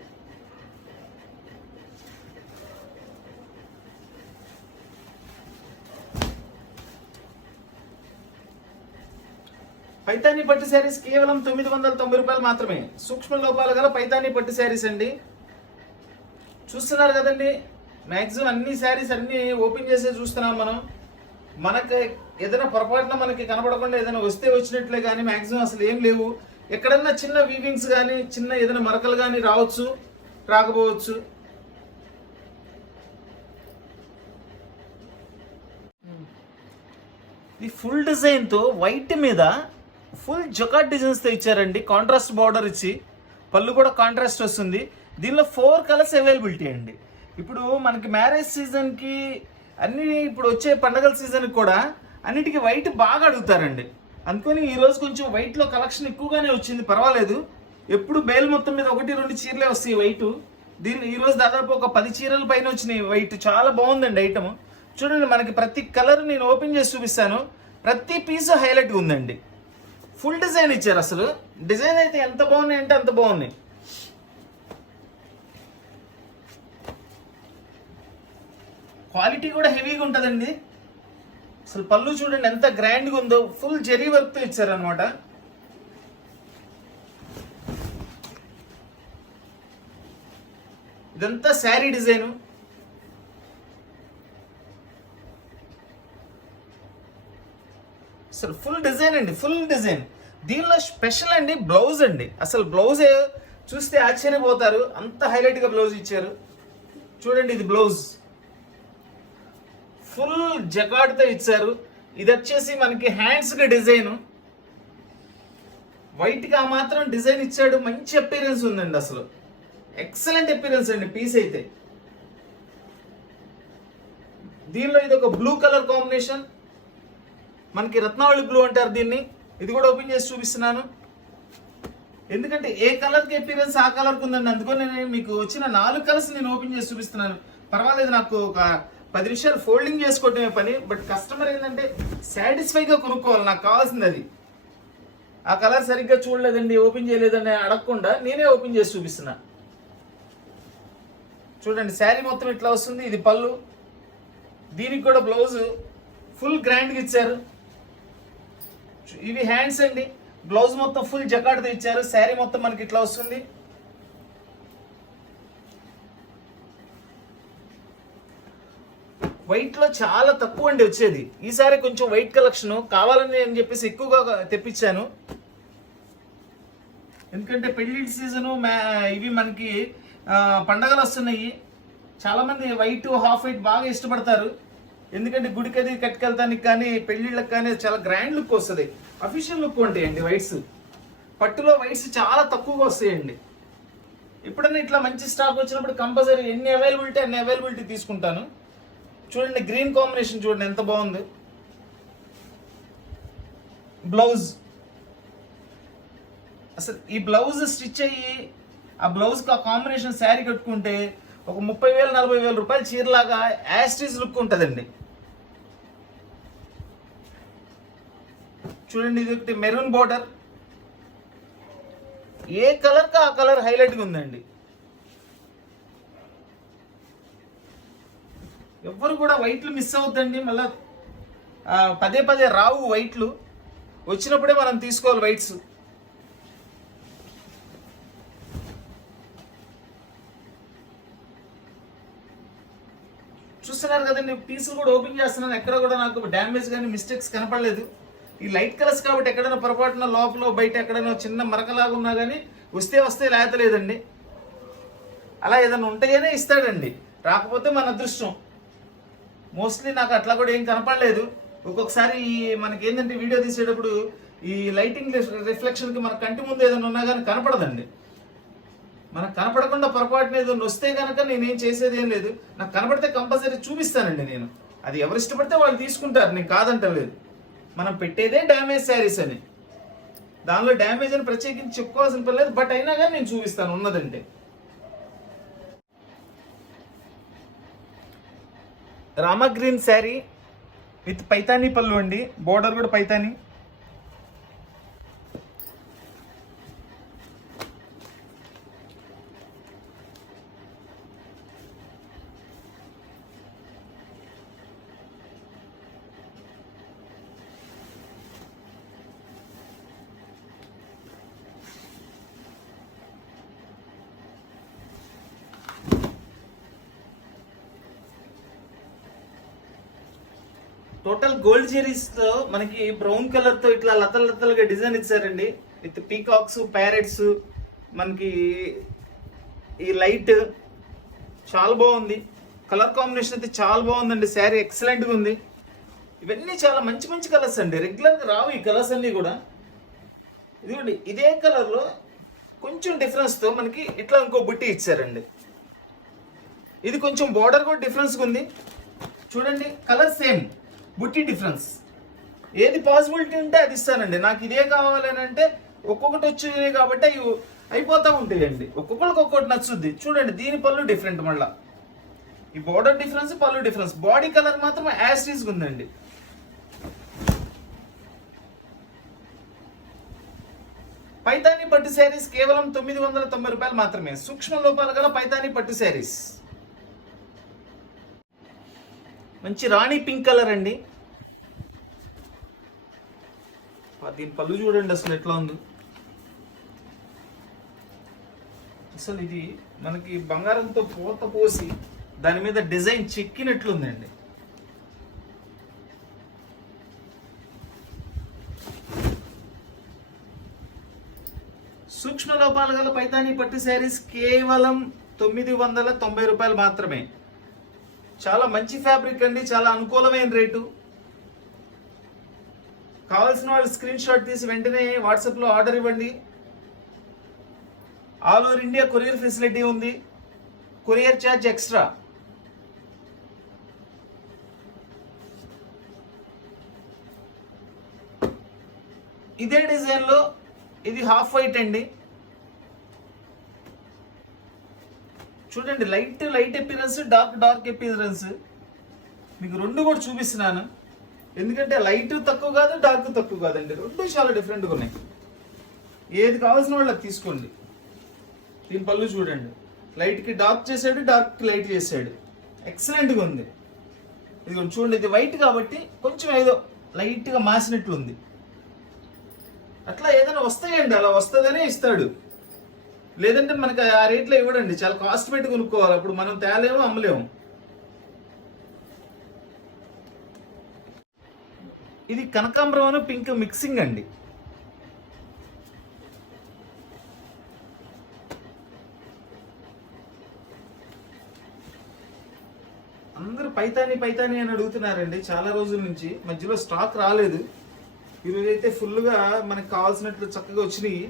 పైతానీ పట్టు శారీస్ కేవలం 990 రూపాయలు మాత్రమే. సూక్ష్మ లోపాలు గల పైతానీ పట్టు శారీస్ అండి. చూస్తున్నారు కదండి, మ్యాక్సిమం అన్ని శారీస్ అన్ని ఓపెన్ చేసే చూస్తున్నాం మనం. మనకి ఏదైనా పొరపాటున మనకి కనపడకుండా ఏదైనా వస్తే వచ్చినట్లే, కానీ మ్యాక్సిమం అసలు ఏం లేవు. ఎక్కడన్నా చిన్న వీవింగ్స్ కానీ చిన్న ఏదైనా మరకలు కానీ రావచ్చు, రాకపోవచ్చు. ఈ ఫుల్ డిజైన్తో వైట్ మీద ఫుల్ జకాట్ డిజైన్స్తో ఇచ్చారండి. కాంట్రాస్ట్ బార్డర్ ఇచ్చి పళ్ళు కూడా కాంట్రాస్ట్ వస్తుంది. దీనిలో 4 కలర్స్ అవైలబిలిటీ అండి. ఇప్పుడు మనకి మ్యారేజ్ సీజన్కి అన్ని ఇప్పుడు వచ్చే పండగల సీజన్కి కూడా అన్నిటికీ వైట్ బాగా అడుగుతారండి. అందుకని ఈరోజు కొంచెం వైట్లో కలెక్షన్ ఎక్కువగానే వచ్చింది, పర్వాలేదు. ఎప్పుడు బేల్ మొత్తం మీద 1-2 చీరలే వస్తాయి వైట్. ఈరోజు దాదాపు ఒక 10 చీరల పైన వచ్చినాయి వైట్. చాలా బాగుందండి ఐటమ్. చూడండి, మనకి ప్రతి కలర్ నేను ఓపెన్ చేసి చూపిస్తాను. ప్రతి పీస్ హైలైట్గా ఉందండి. ఫుల్ డిజైన్ ఇచ్చారు. అసలు డిజైన్ అయితే ఎంత బాగున్నాయి అంటే అంత బాగున్నాయి. క్వాలిటీ కూడా హెవీగా ఉంటుందండి. అసలు పళ్ళు చూడండి ఎంత గ్రాండ్గా ఉందో, ఫుల్ జెరీ వర్క్తో ఇచ్చారనమాట. ఇదంతా శారీ డిజైను. అసలు ఫుల్ డిజైన్ అండి, ఫుల్ డిజైన్. దీనిలో స్పెషల్ అండి బ్లౌజ్ అండి. అసలు బ్లౌజ్ చూస్తే ఆశ్చర్యపోతారు, అంత హైలైట్గా బ్లౌజ్ ఇచ్చారు. చూడండి, ఇది బ్లౌజ్ ఫుల్ జకాట్తో ఇచ్చారు. ఇది వచ్చేసి మనకి హ్యాండ్స్గా డిజైన్. వైట్గా మాత్రం డిజైన్ ఇచ్చాడు. మంచి అపీరెన్స్ ఉందండి. అసలు ఎక్సలెంట్ అపీరెన్స్ అండి పీస్ అయితే. దీనిలో ఇది ఒక బ్లూ కలర్ కాంబినేషన్, మనకి రత్నావళి బ్లూ అంటారు దీన్ని. ఇది కూడా ఓపెన్ చేసి చూపిస్తున్నాను, ఎందుకంటే ఏ కలర్కి అపీరెన్స్ ఆ కలర్కి ఉందండి. అందుకని నేను మీకు వచ్చిన 4 కలర్స్ నేను ఓపెన్ చేసి చూపిస్తున్నాను. పర్వాలేదు, నాకు ఒక 10 నిమిషాలు ఫోల్డింగ్ చేసుకోవటమే పని. బట్ కస్టమర్ ఏంటంటే సాటిస్ఫైగా కొనుక్కోవాలి, నాకు కావాల్సింది అది. ఆ కలర్ సరిగ్గా చూడలేదండి, ఓపెన్ చేయలేదని అడగకుండా నేనే ఓపెన్ చేసి చూపిస్తున్నా. చూడండి, శారీ మొత్తం ఇట్లా వస్తుంది. ఇది పళ్ళు, దీనికి కూడా బ్లౌజ్ ఫుల్ గ్రాండ్గా ఇచ్చారు. ఇవి హ్యాండ్స్ అండి. బ్లౌజ్ మొత్తం ఫుల్ జకాట్తో ఇచ్చారు. శారీ మొత్తం మనకి ఇట్లా వస్తుంది. వైట్లో చాలా తక్కువ అండి వచ్చేది. ఈసారి కొంచెం వైట్ కలెక్షన్ కావాలని అని చెప్పేసి ఎక్కువగా తెప్పించాను. ఎందుకంటే పెళ్లిళ్ళ సీజను, ఇవి మనకి పండగలు వస్తున్నాయి. చాలామంది వైట్, హాఫ్ వైట్ బాగా ఇష్టపడతారు. ఎందుకంటే గుడికి అది కట్టుకెళ్తానికి కానీ పెళ్లిళ్ళకి కానీ చాలా గ్రాండ్ లుక్ వస్తుంది, అఫీషియల్ లుక్ ఉంటాయండి వైట్స్. పట్టులో వైట్స్ చాలా తక్కువగా వస్తాయండి. ఎప్పుడన్నా ఇట్లా మంచి స్టాక్ వచ్చినప్పుడు కంపల్సరీ ఎన్ని అవైలబిలిటీ అన్ని అవైలబిలిటీ తీసుకుంటాను. చూడండి, గ్రీన్ కాంబినేషన్ చూడండి ఎంత బాగుంది. బ్లౌజ్ అసలు ఈ బ్లౌజ్ స్టిచ్ అయ్యి ఆ బ్లౌజ్కి ఆ కాంబినేషన్ శారీ కట్టుకుంటే ఒక 30,000-40,000 రూపాయల చీరలాగా యాస్టీజ్ లుక్ ఉంటుందండి. చూడండి, ఇది ఒకటి మెరూన్ బోర్డర్. ఏ కలర్కి ఆ కలర్ హైలైట్గా ఉందండి. ఎవ్వరు కూడా వైట్లు మిస్ అవుతుందండి. మళ్ళీ పదే పదే రావు వైట్లు, వచ్చినప్పుడే మనం తీసుకోవాలి వైట్స్. చూస్తున్నారు కదండి, పీసులు కూడా ఓపెన్ చేస్తున్నాను. ఎక్కడ కూడా నాకు డ్యామేజ్ కానీ మిస్టేక్స్ కనపడలేదు. ఈ లైట్ కలర్స్ కాబట్టి ఎక్కడైనా పొరపాటున లోపల బయట ఎక్కడైనా చిన్న మరకలాగా ఉన్నా కానీ వస్తే లేతలేదండి. అలా ఏదైనా ఉంటేనే ఇస్తాడండి, రాకపోతే మన అదృష్టం. మోస్ట్లీ నాకు అట్లా కూడా ఏం కనపడలేదు. ఒక్కొక్కసారి మనకి ఏంటంటే వీడియో తీసేటప్పుడు ఈ లైటింగ్ రిఫ్లెక్షన్కి మన కంటి ముందు ఏదైనా ఉన్నా కానీ కనపడదండి. మనకు కనపడకుండా పొరపాటున ఏదైనా వస్తే కనుక నేనేం చేసేది ఏం లేదు. నాకు కనపడితే కంపల్సరీ చూపిస్తానండి నేను. అది ఎవరు ఇష్టపడితే వాళ్ళు తీసుకుంటారు, నేను కాదంటలేదు. మనం పెట్టేదే డ్యామేజ్ శారీస్ అని, దానిలో డ్యామేజ్ అని ప్రత్యేకించి చెప్పుకోవాల్సిన పని లేదు. బట్ అయినా కానీ నేను చూపిస్తాను ఉన్నదంటే. రామా గ్రీన్ శారీ విత్ పైతానీ పళ్ళు అండి, బోర్డర్ కూడా పైతానీ. టోటల్ గోల్డ్ జెరీస్ తో మనకి బ్రౌన్ కలర్ తో ఇట్లా లతలు లతలుగా డిజైన్ ఇచ్చారండి. విత్ పీకాక్స్, ప్యారెట్స్, మనకి ఈ లైట్ చాలా బాగుంది. కలర్ కాంబినేషన్ అయితే చాలా బాగుందండి. శారీ ఎక్సలెంట్ గా ఉంది. ఇవన్నీ చాలా మంచి మంచి కలర్స్ అండి. రెగ్యులర్ గా రావు ఈ కలర్స్ అన్ని కూడా. ఇదిగోండి ఇదే కలర్ లో కొంచెం డిఫరెన్స్ తో మనకి ఇట్లా ఇంకో బుట్టి ఇచ్చారండి. ఇది కొంచెం బార్డర్ కూడా డిఫరెన్స్ ఉంది. చూడండి కలర్ సేమ్, బుట్టి డిఫరెన్స్. ఏది పాసిబిలిటీ ఉంటే అది ఇస్తానండి. నాకు ఇదే కావాలని అంటే ఒక్కొక్కటి వచ్చింది కాబట్టి అవి అయిపోతూ ఉంటాయండి. ఒక్కొక్కరికి ఒక్కొక్కటి నచ్చుద్ది. చూడండి దీని పళ్ళు డిఫరెంట్, మళ్ళా ఈ బార్డర్ డిఫరెన్స్, పళ్ళు డిఫరెన్స్. బాడీ కలర్ మాత్రం యాస్టీస్ ఉందండి. పైతానీ పట్టు శారీస్ కేవలం 990 రూపాయలు మాత్రమే. సూక్ష్మ లోపాలు గల పైతానీ పట్టు శారీస్. మంచి రాణి పింక్ కలర్ అండి. దీని పళ్ళు చూడండి అసలు ఎట్లా ఉంది. అసలు ఇది మనకి బంగారంతో పూత పోసి దాని మీద డిజైన్ చెక్కినట్లుందండి. సూక్ష్మ లోపాలు గల పైతానీ పట్టు శారీస్ కేవలం 990 రూపాయలు మాత్రమే. చాలా మంచి ఫ్యాబ్రిక్ అండి, చాలా అనుకూలమైన రేటు. కావాల్సిన వాళ్ళు స్క్రీన్ షాట్ తీసి వెంటనే వాట్సాప్లో ఆర్డర్ ఇవ్వండి. All over India courier facility ఉంది. Courier charge extra. ఇదే డిజైన్లో ఇది హాఫ్ వైట్ అండి. చూడండి light light appearance, dark dark appearance. మీకు రెండు కూడా చూపిస్తున్నాను. ఎందుకంటే లైట్ తక్కువ కాదు, డార్క్ తక్కువ కాదండి. రెండు చాలా డిఫరెంట్గా ఉన్నాయి. ఏది కావాల్సిన వాళ్ళు అది తీసుకోండి. దీని పళ్ళు చూడండి, లైట్కి డార్క్ చేసాడు, డార్క్కి లైట్ చేసాడు. ఎక్సలెంట్గా ఉంది. ఇది చూడండి, ఇది వైట్ కాబట్టి కొంచెం ఏదో లైట్గా మాసినట్లుంది. అట్లా ఏదైనా వస్తాయండి, అలా వస్తుందనే ఇస్తాడు. లేదంటే మనకి ఆ రేట్లో ఇవ్వడండి. చాలా కాస్ట్ పెట్టి కొనుక్కోవాలి. అప్పుడు మనం తేలేము, అమ్మలేము. ఇది కనకాంబరం పింక్ మిక్సింగ్ అండి. అందరూ పైతాని పైతాని అని అడుగుతున్నారండి చాలా రోజుల నుంచి. మధ్యలో స్టాక్ రాలేదు. ఈరోజు అయితే ఫుల్గా మనకు కావాల్సినట్లు చక్కగా వచ్చినాయి.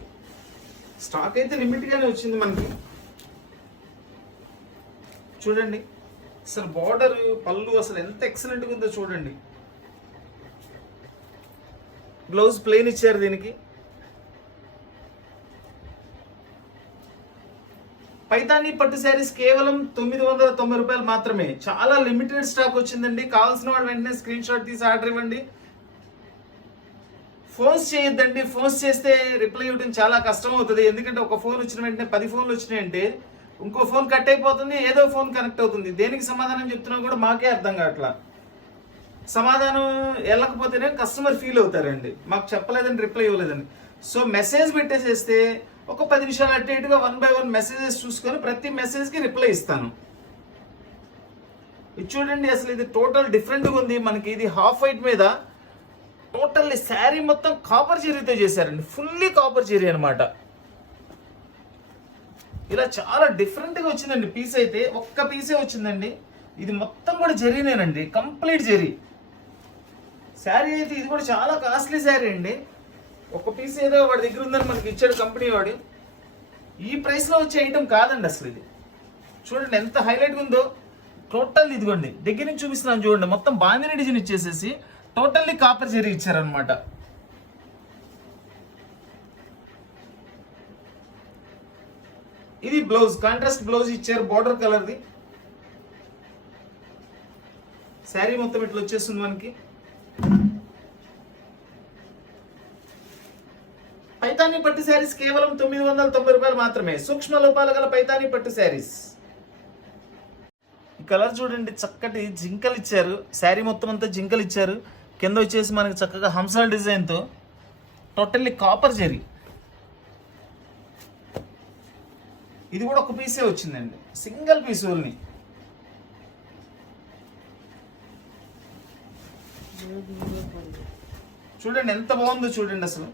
స్టాక్ అయితే లిమిట్గానే వచ్చింది మనకి. చూడండి అసలు బార్డర్, పళ్ళు అసలు ఎంత ఎక్సలెంట్గా ఉందో చూడండి. బ్లౌజ్ ప్లెయిన్ ఇచ్చారు దీనికి. పైతానీ పట్టు శారీస్ కేవలం 990 రూపాయలు మాత్రమే. చాలా లిమిటెడ్ స్టాక్ వచ్చిందండి. కావాల్సిన వాళ్ళు వెంటనే స్క్రీన్ షాట్ తీసి ఆర్డర్ ఇవ్వండి. ఫోన్స్ చేయొద్దండి. ఫోన్స్ చేస్తే రిప్లై ఇవ్వడం చాలా కష్టం అవుతుంది. ఎందుకంటే ఒక ఫోన్ వచ్చిన వెంటనే 10 ఫోన్లు వచ్చినాయంటే ఇంకో ఫోన్ కట్ అయిపోతుంది, ఏదో ఫోన్ కనెక్ట్ అవుతుంది. దేనికి సమాధానం చెప్తున్నా కూడా మాకే అర్థం కావట్లా. సమాధానం వెళ్ళకపోతేనే కస్టమర్ ఫీల్ అవుతారండి, మాకు చెప్పలేదని రిప్లై ఇవ్వలేదని. సో మెసేజ్ పెట్టేసేస్తే ఒక 10 నిమిషాలు అటు ఇటుగా 1 by 1 మెసేజెస్ చూసుకొని ప్రతి మెసేజ్కి రిప్లై ఇస్తాను. ఇది చూడండి అసలు ఇది టోటల్ డిఫరెంట్గా ఉంది. మనకి ఇది హాఫ్ వైట్ మీద టోటల్లీ శారీ మొత్తం కాపర్ జెరీతో చేశారండి. ఫుల్లీ కాపర్ జెరీ అనమాట. ఇలా చాలా డిఫరెంట్గా వచ్చిందండి. పీస్ అయితే ఒక్క పీసే వచ్చిందండి. ఇది మొత్తం కూడా జెరీనేనండి, కంప్లీట్ జెరీ. శారీ అయితే ఇది కూడా చాలా కాస్ట్లీ శారీ అండి. ఒక పీస్ ఏదో వాడి దగ్గర ఉందని మనకి ఇచ్చాడు కంపెనీ వాడు. ఈ ప్రైస్లో వచ్చే ఐటమ్ కాదండి అసలు ఇది. చూడండి ఎంత హైలైట్గా ఉందో. టోటల్ ఇదిగోండి దగ్గర నుంచి చూపిస్తున్నాను చూడండి. మొత్తం బాందిని డిజైన్ ఇచ్చేసేసి టోటల్లీ కాపర్ జెరీ ఇచ్చారనమాట. ఇది బ్లౌజ్, కాంట్రాస్ట్ బ్లౌజ్ ఇచ్చారు బార్డర్ కలర్ది. శారీ మొత్తం ఇట్లా వచ్చేస్తుంది మనకి. పైతానీ పట్టు శారీస్ కేవలం 990 రూపాయలు మాత్రమే. సూక్ష్మ లోపాలు గల పైతానీ పట్టు శారీస్. ఈ కలర్ చూడండి, చక్కటి జింకలు ఇచ్చారు. శారీ మొత్తం అంతా జింకలు ఇచ్చారు. కింద వచ్చేసి మనకి చక్కగా హంసాల డిజైన్తో టోటల్లీ కాపర్ జెరీ. ఇది కూడా ఒక పీసే వచ్చిందండి, సింగిల్ పీస్ ఓన్లీ. చూడండి ఎంత బాగుందో చూడండి అసలు.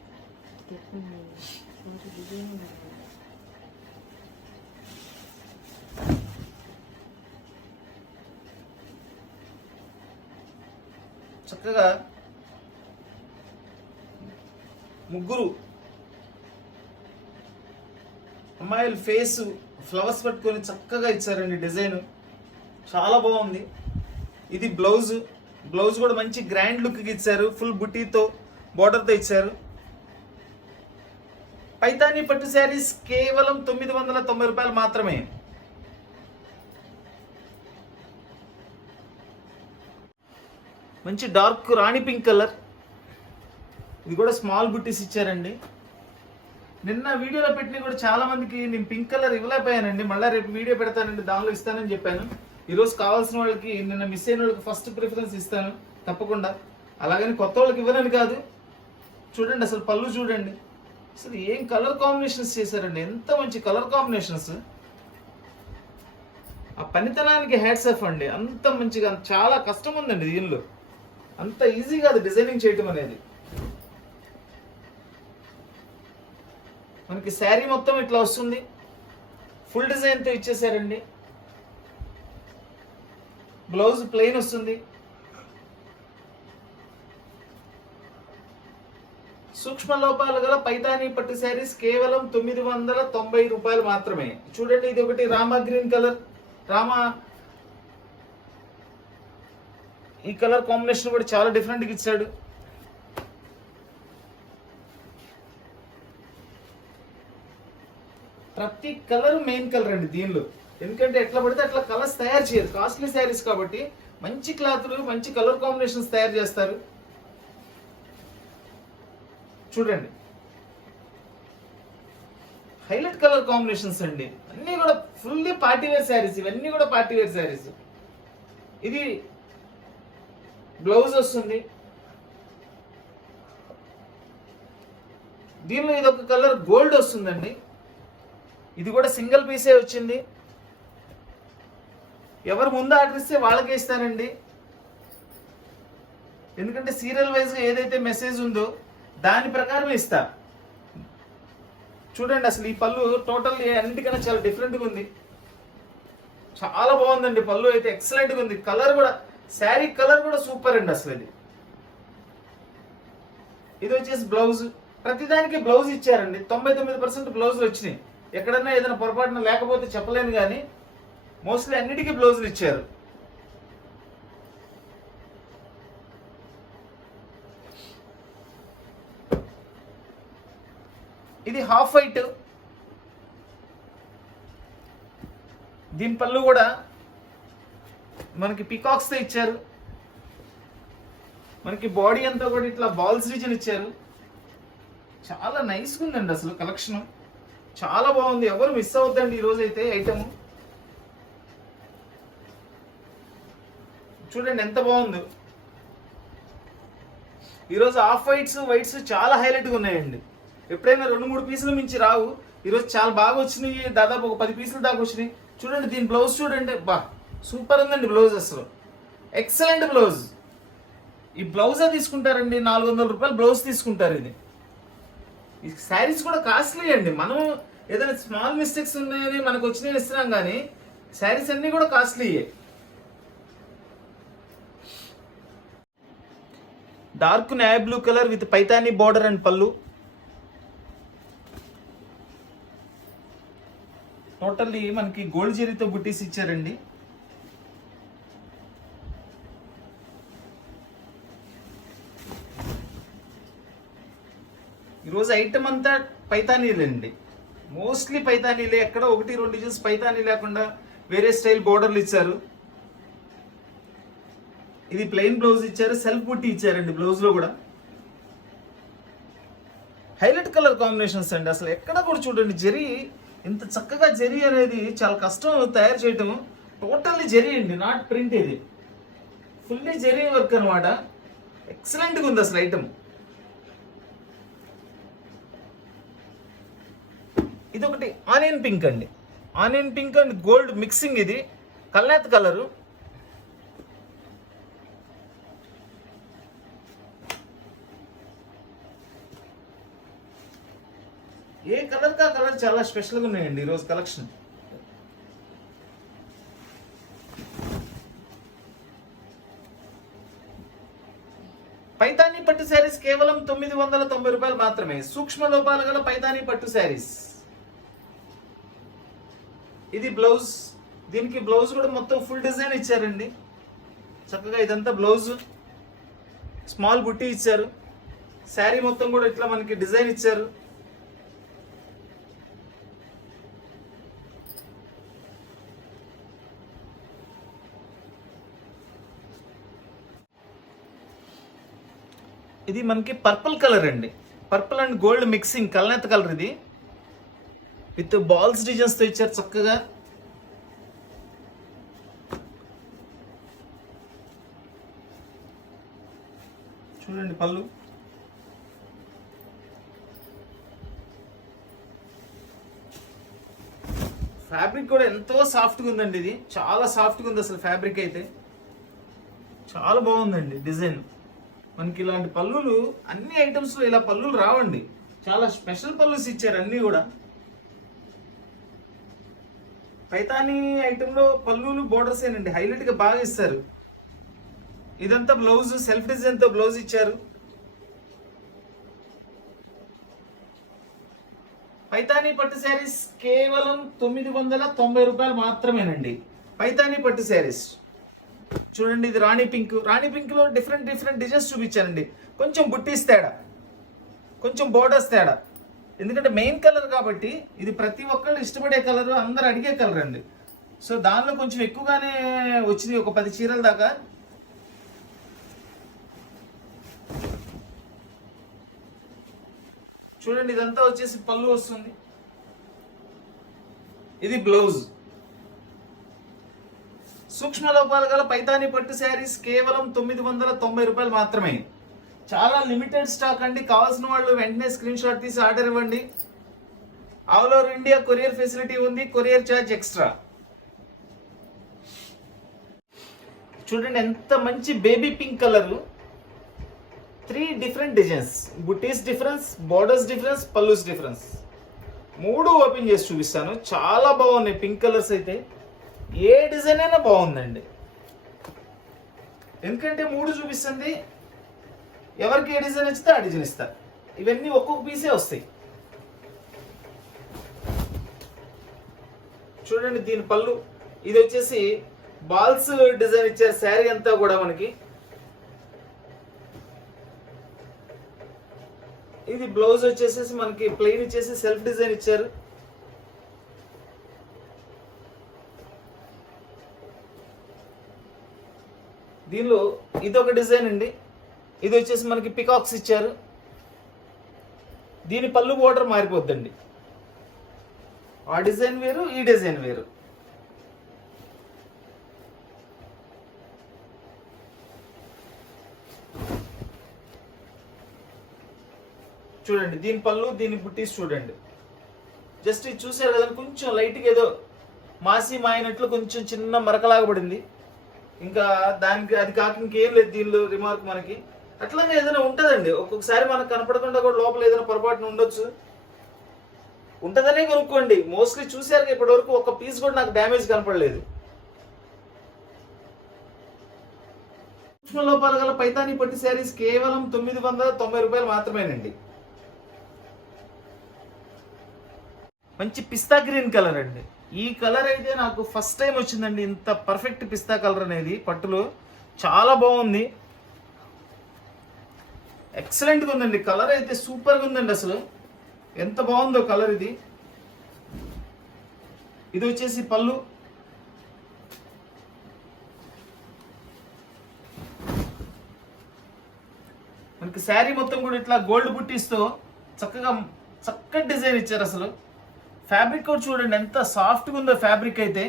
చక్కగా ముగ్గురు అమ్మాయిల ఫేస్ ఫ్లవర్స్ పట్టుకొని చక్కగా ఇచ్చారండి. డిజైన్ చాలా బాగుంది. ఇది బ్లౌజ్ కూడా మంచి గ్రాండ్ లుక్ ఇచ్చారు. ఫుల్ బుటీతో బోర్డర్తో ఇచ్చారు. పైతానీ పట్టు శారీస్ కేవలం 990 రూపాయలు మాత్రమే. మంచి డార్క్ రాణి పింక్ కలర్. ఇది కూడా స్మాల్ బుట్టీస్ ఇచ్చారండి. నిన్న వీడియోలో పెట్టిన కూడా చాలా మందికి నేను పింక్ కలర్ ఇవ్వలేకపోయానండి. మళ్ళీ రేపు వీడియో పెడతానండి, దానిలో ఇస్తానని చెప్పాను. ఈరోజు కావాల్సిన వాళ్ళకి, నిన్న మిస్ అయిన వాళ్ళకి ఫస్ట్ ప్రిఫరెన్స్ ఇస్తాను తప్పకుండా. అలాగని కొత్త వాళ్ళకి ఇవ్వనని కాదు. చూడండి అసలు పళ్ళు చూడండి, అసలు ఏం కలర్ కాంబినేషన్స్ చేశారండి, ఎంత మంచి కలర్ కాంబినేషన్స్. ఆ పనితనానికి హ్యాట్స్ ఆఫ్ అండి. అంత మంచిగా, చాలా కష్టం ఉందండి దీనిలో, అంత ఈజీ కాదు డిజైనింగ్ చేయటం అనేది. మనకి శారీ మొత్తం ఇట్లా వస్తుంది, ఫుల్ డిజైన్తో ఇచ్చేసారండి. బ్లౌజ్ ప్లెయిన్ వస్తుంది. సూక్ష్మ లోపాలు గల పైతానీ పట్టు శారీస్ కేవలం 990 రూపాయలు మాత్రమే. చూడండి ఇది ఒకటి రామా గ్రీన్ కలర్. ఈ కలర్ కాంబినేషన్ కూడా చాలా డిఫరెంట్గా ఇచ్చాడు. ప్రతి కలర్ మెయిన్ కలర్ అండి దీనిలో. ఎందుకంటే ఎట్లా పడితే అట్లా కలర్స్ తయారు చేయరు. కాస్ట్లీ శారీస్ కాబట్టి మంచి క్లాత్లు, మంచి కలర్ కాంబినేషన్స్ తయారు చేస్తారు. చూడండి హైలైట్ కలర్ కాంబినేషన్స్ అండి. అన్నీ కూడా ఫుల్లీ పార్టీ వేర్ శారీస్. ఇవన్నీ కూడా పార్టీ వేర్ శారీస్. ఇది బ్లౌజ్ వస్తుంది. దీనిలో ఇది ఒక కలర్ గోల్డ్ వస్తుందండి. ఇది కూడా సింగిల్ పీసే వచ్చింది. ఎవరు ముందు ఆర్డర్ ఇస్తే వాళ్ళకే ఇస్తానండి. ఎందుకంటే సీరియల్ వైజ్గా ఏదైతే మెసేజ్ ఉందో దాని ప్రకారం ఇస్తా. చూడండి అసలు ఈ పళ్ళు టోటల్ అన్నిటికన్నా చాలా డిఫరెంట్గా ఉంది. చాలా బాగుందండి. పళ్ళు అయితే ఎక్సలెంట్గా ఉంది. కలర్ కూడా, శారీ కలర్ కూడా సూపర్ అండి అసలు. ఇది వచ్చేసి బ్లౌజ్. ప్రతిదానికి బ్లౌజ్ ఇచ్చారండి. 99% బ్లౌజులు వచ్చినాయి. ఎక్కడన్నా ఏదైనా పొరపాటున లేకపోతే చెప్పలేను కానీ మోస్ట్లీ అన్నిటికీ బ్లౌజులు ఇచ్చారు. ఇది హాఫ్ వైట్. దీని పళ్ళు కూడా మనకి పికాక్స్తో ఇచ్చారు. మనకి బాడీ అంతా కూడా ఇట్లా బాల్స్ రీజన్ ఇచ్చారు. చాలా నైస్గా ఉందండి అసలు కలెక్షన్. చాలా బాగుంది. ఎవరు మిస్ అవుద్దండి ఈరోజు అయితే ఐటమ్. చూడండి ఎంత బాగుందో. ఈరోజు ఆఫ్ వైట్స్ చాలా హైలైట్గా ఉన్నాయండి. ఎప్పుడైనా 2-3 పీసులు మించి రావు. ఈరోజు చాలా బాగా వచ్చినాయి. దాదాపు ఒక 10 పీసులు దాకా వచ్చినాయి. చూడండి దీని బ్లౌజ్ చూడండి, బా సూపర్ ఉందండి బ్లౌజ్ అసలు. Excellent blouse. ఈ బ్లౌజే తీసుకుంటారండి, 400 రూపాయలు బ్లౌజ్ తీసుకుంటారు. ఇది ఈ శారీస్ కూడా కాస్ట్లీ అండి. మనం ఏదైనా స్మాల్ మిస్టేక్స్ ఉన్నాయని మనకు వచ్చినాయి ఇస్తున్నాం కానీ శారీస్ అన్నీ కూడా కాస్ట్లీయే. Dark navy blue colour with Paithani border and పళ్ళు. టోటల్లీ మనకి గోల్డ్ జరీతో బుట్టీస్ ఇచ్చారండి. ఈరోజు ఐటమ్ అంతా పైతానీలేండి. మోస్ట్లీ పైతానీలే. ఎక్కడ 1-2 డిజైన్స్ పైతానీ లేకుండా వేరే స్టైల్ బోర్డర్లు ఇచ్చారు. ఇది ప్లెయిన్ బ్లౌజ్ ఇచ్చారు. సెల్ఫ్ బుట్టి ఇచ్చారండి బ్లౌజ్లో కూడా. హైలైట్ కలర్ కాంబినేషన్స్ అండి. అసలు ఎక్కడ కూడా చూడండి జరీ ఇంత చక్కగా. జరీ అనేది చాలా కష్టం తయారు చేయటం. టోటల్లీ జరీ అండి, నాట్ ప్రింట్. ఇది ఫుల్లీ జరీ వర్క్ అనమాట. ఎక్సలెంట్గా ఉంది అసలు ఐటమ్. ఇది ఒకటి ఆనియన్ పింక్ అండి. Onion pink and gold mixing. ఇది కల్నేత్ కలరు. ఏ కలర్ కా కలర్ చాలా స్పెషల్గా ఉన్నాయండి ఈరోజు కలెక్షన్. పైతానీ పట్టు శారీస్ కేవలం 990 రూపాయలు మాత్రమే. సూక్ష్మ లోపాలు గల పైతానీ పట్టు శారీస్. ఇది బ్లౌజ్. దీనికి బ్లౌజ్ కూడా మొత్తం ఫుల్ డిజైన్ ఇచ్చారండి. చక్కగా ఇదంతా బ్లౌజ్, స్మాల్ బుట్టి ఇచ్చారు. శారీ మొత్తం కూడా ఇట్లా మనకి డిజైన్ ఇచ్చారు. ఇది మనకి పర్పుల్ కలర్ అండి. పర్పుల్ అండ్ గోల్డ్ మిక్సింగ్ కల్నేత కలర్. ఇది విత్ బాల్స్ డిజైన్స్ తో ఇచ్చారు చక్కగా. చూడండి పళ్ళు. ఫ్యాబ్రిక్ కూడా ఎంతో సాఫ్ట్గా ఉందండి. ఇది చాలా సాఫ్ట్గా ఉంది అసలు. ఫ్యాబ్రిక్ అయితే చాలా బాగుందండి. డిజైన్ మనకి ఇలాంటి పళ్ళులు అన్ని ఐటమ్స్లో ఇలా పళ్ళులు రావండి. చాలా స్పెషల్ పళ్ళుస్ ఇచ్చారు అన్నీ కూడా. పైతానీ ఐటెంలో పళ్ళులు బోర్డర్స్ ఏనండి హైలైట్గా బాగా ఇస్తారు. ఇదంతా బ్లౌజ్, సెల్ఫ్ డిజైన్తో బ్లౌజ్ ఇచ్చారు. పైతానీ పట్టు శారీస్ కేవలం 990 రూపాయలు మాత్రమేనండి. పైతానీ పట్టు శారీస్ చూడండి. ఇది రాణి పింక్. రాణి పింక్ లో డిఫరెంట్ డిజైన్స్ చూపించానండి. కొంచెం బుట్టీస్ తేడా, కొంచెం బోర్డర్స్ తేడా. ఎందుకంటే మెయిన్ కలర్ కాబట్టి ఇది ప్రతి ఒక్కళ్ళు ఇష్టపడే కలర్, అందరు అడిగే కలర్ అండి. సో దానిలో కొంచెం ఎక్కువగానే వచ్చింది, ఒక 10 చీరల దాకా. చూడండి ఇదంతా వచ్చేసి పళ్ళు వస్తుంది. ఇది బ్లౌజ్. సూక్ష్మ లోపాలు గల పైతానీ పట్టు శారీస్ కేవలం 990 రూపాయలు మాత్రమే. చాలా లిమిటెడ్ స్టాక్ అండి. కావాల్సిన వాళ్ళు వెంటనే స్క్రీన్ షాట్ తీసి ఆర్డర్ ఇవ్వండి. All over India courier facility ఉంది. Courier charge extra. చూడండి ఎంత మంచి baby pink colour. 3 different designs, బుటీస్ డిఫరెన్స్, బోర్డర్స్ డిఫరెన్స్, పల్లూస్ డిఫరెన్స్. 3 ఓపెన్ చేసి చూపిస్తాను. చాలా బాగున్నాయి పింక్ కలర్స్ అయితే. ఏ డిజైన్ అయినా బాగుందండి. ఎందుకంటే 3 చూపిస్తుంది. ఎవరికి ఏ డిజైన్ ఇస్తే ఆ డిజైన్ ఇస్తారు. ఇవన్నీ ఒక్కొక్క పీసే వస్తాయి. చూడండి దీని పళ్ళు. ఇది వచ్చేసి బాల్స్ డిజైన్ ఇచ్చారు. శారీ అంతా కూడా మనకి. ఇది బ్లౌజ్ వచ్చేసేసి మనకి ప్లెయిన్ ఇచ్చేసి సెల్ఫ్ డిజైన్ ఇచ్చారు. దీనిలో ఇదొక డిజైన్ అండి. ఇది వచ్చేసి మనకి పికాక్స్ ఇచ్చారు. దీని పళ్ళు బోర్డర్ మారిపోద్దండి. ఆ డిజైన్ వేరు, ఈ డిజైన్ వేరు. చూడండి దీని పళ్ళు, దీని బుట్టీస్ చూడండి. జస్ట్ ఇది చూసారు కదా, కొంచెం లైట్గా ఏదో మాసి మాయినట్లు కొంచెం చిన్న మరకలాగా పడింది. ఇంకా దానికి అది కాక ఇంకేం లేదు దీనిలో రిమార్క్ మనకి. అట్లానే ఏదైనా ఉంటుందండి. ఒక్కొక్కసారి మనకు కనపడకుండా కూడా లోపల ఏదైనా పొరపాటున ఉండొచ్చు. ఉంటుందనే కొనుక్కోండి. మోస్ట్లీ చూసారు ఇప్పటి వరకు ఒక పీస్ కూడా నాకు డ్యామేజ్ కనపడలేదు. సూక్ష్మ లోపాలు గల పైతానీ పట్టు శారీస్ కేవలం 990 రూపాయలు మాత్రమేనండి. మంచి పిస్తా గ్రీన్ కలర్ అండి. ఈ కలర్ అయితే నాకు ఫస్ట్ టైం వచ్చిందండి. ఇంత పర్ఫెక్ట్ పిస్తా కలర్ అనేది పట్టులో చాలా బాగుంది. ఎక్సలెంట్గా ఉందండి. కలర్ అయితే సూపర్గా ఉందండి. అసలు ఎంత బాగుందో కలర్ ఇది. ఇది వచ్చేసి పళ్ళు. మనకి శారీ మొత్తం కూడా ఇట్లా గోల్డ్ బుట్టీస్తో చక్కటి డిజైన్ ఇచ్చారు. అసలు ఫ్యాబ్రిక్ కూడా చూడండి ఎంత సాఫ్ట్గా ఉందో ఫ్యాబ్రిక్ అయితే.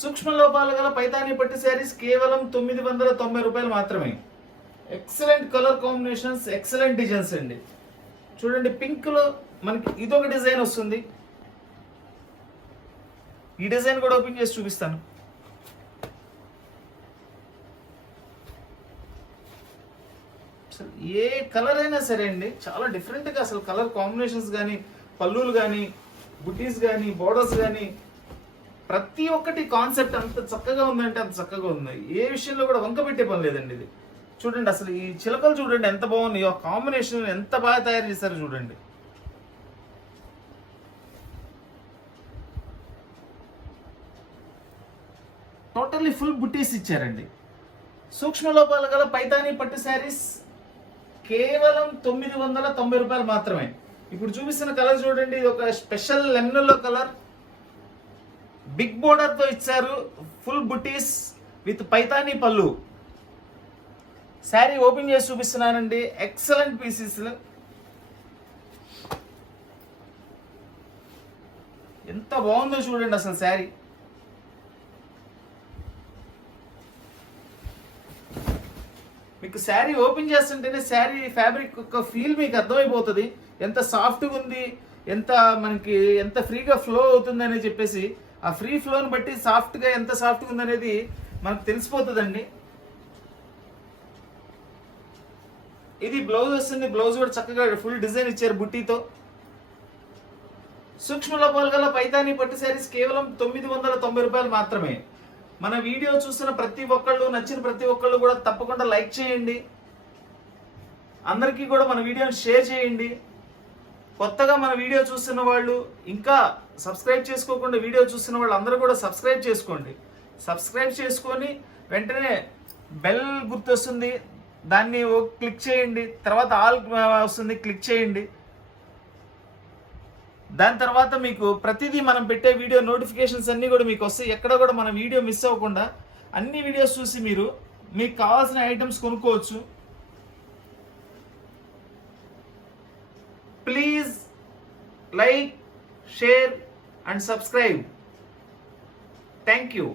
సూక్ష్మ లోపాలు గల పైతానీ పట్టు శారీస్ కేవలం 990 రూపాయలు మాత్రమే. Excellent colour combinations, excellent designs అండి. చూడండి పింక్ లో మనకి ఇదొక డిజైన్ వస్తుంది. ఈ డిజైన్ కూడా ఓపెన్ చేసి చూపిస్తాను. ఏ కలర్ అయినా సరే అండి, చాలా డిఫరెంట్గా అసలు కలర్ కాంబినేషన్స్ కానీ, పళ్ళులు కానీ, బుటీస్ కానీ, బోర్డర్స్ కానీ, ప్రతి ఒక్కటి కాన్సెప్ట్ అంత చక్కగా ఉందంటే అంత చక్కగా ఉంది. ఏ విషయంలో కూడా వంక పెట్టే పని లేదండి. ఇది చూడండి, అసలు ఈ చిలకలు చూడండి ఎంత బాగున్నాయి, ఆ కాంబినేషన్ ఎంత బాగా తయారు చేశారు చూడండి. టోటల్లీ ఫుల్ బుటీస్ ఇచ్చారండి. సూక్ష్మ లోపాలు గల పైతానీ పట్టు శారీస్ కేవలం 990 రూపాయలు మాత్రమే. ఇప్పుడు చూపిస్తున్న కలర్ చూడండి, ఇది ఒక స్పెషల్ లెమనల్లో కలర్, బిగ్ బోర్డర్ తో ఇచ్చారు, ఫుల్ బుటీస్ విత్ పైతానీ పళ్ళు. శారీ ఓపెన్ చేసి చూపిస్తున్నానండి. ఎక్సలెంట్ పీసెస్, ఎంత బాగుందో చూడండి అసలు శారీ. మీకు శారీ ఓపెన్ చేస్తుంటేనే శారీ ఫ్యాబ్రిక్ యొక్క ఫీల్ మీకు అర్థమైపోతుంది, ఎంత సాఫ్ట్గా ఉంది, ఎంత ఫ్రీగా ఫ్లో అవుతుంది అని చెప్పేసి. ఆ ఫ్రీ ఫ్లోని బట్టి సాఫ్ట్గా ఎంత సాఫ్ట్గా ఉంది అనేది మనకు తెలిసిపోతుందండి. ఇది బ్లౌజ్ వస్తుంది, బ్లౌజ్ కూడా చక్కగా ఫుల్ డిజైన్ ఇచ్చారు బుట్టీతో. సూక్ష్మ లోపాలు గల పైతానీ పట్టు శారీస్ కేవలం 990 రూపాయలు మాత్రమే. మన వీడియో చూస్తున్న ప్రతి ఒక్కళ్ళు, నచ్చిన ప్రతి ఒక్కళ్ళు కూడా తప్పకుండా లైక్ చేయండి, అందరికీ కూడా మన వీడియోని షేర్ చేయండి. కొత్తగా మన వీడియో చూస్తున్న వాళ్ళు, ఇంకా సబ్స్క్రైబ్ చేసుకోకుండా వీడియో చూస్తున్న వాళ్ళు అందరూ కూడా సబ్స్క్రైబ్ చేసుకోండి. సబ్స్క్రైబ్ చేసుకొని వెంటనే బెల్ గుర్తొస్తుంది, దాన్ని క్లిక్ చేయండి. తర్వాత ఆల్ వస్తుంది, క్లిక్ చేయండి. దాని తర్వాత మీకు ప్రతిదీ మనం పెట్టే వీడియో నోటిఫికేషన్స్ అన్నీ కూడా మీకు వస్తాయి. ఎక్కడ కూడా మన వీడియో మిస్ అవ్వకుండా అన్ని వీడియోస్ చూసి మీకు కావాల్సిన ఐటమ్స్ కొనుక్కోవచ్చు. Please like, share and subscribe. Thank you.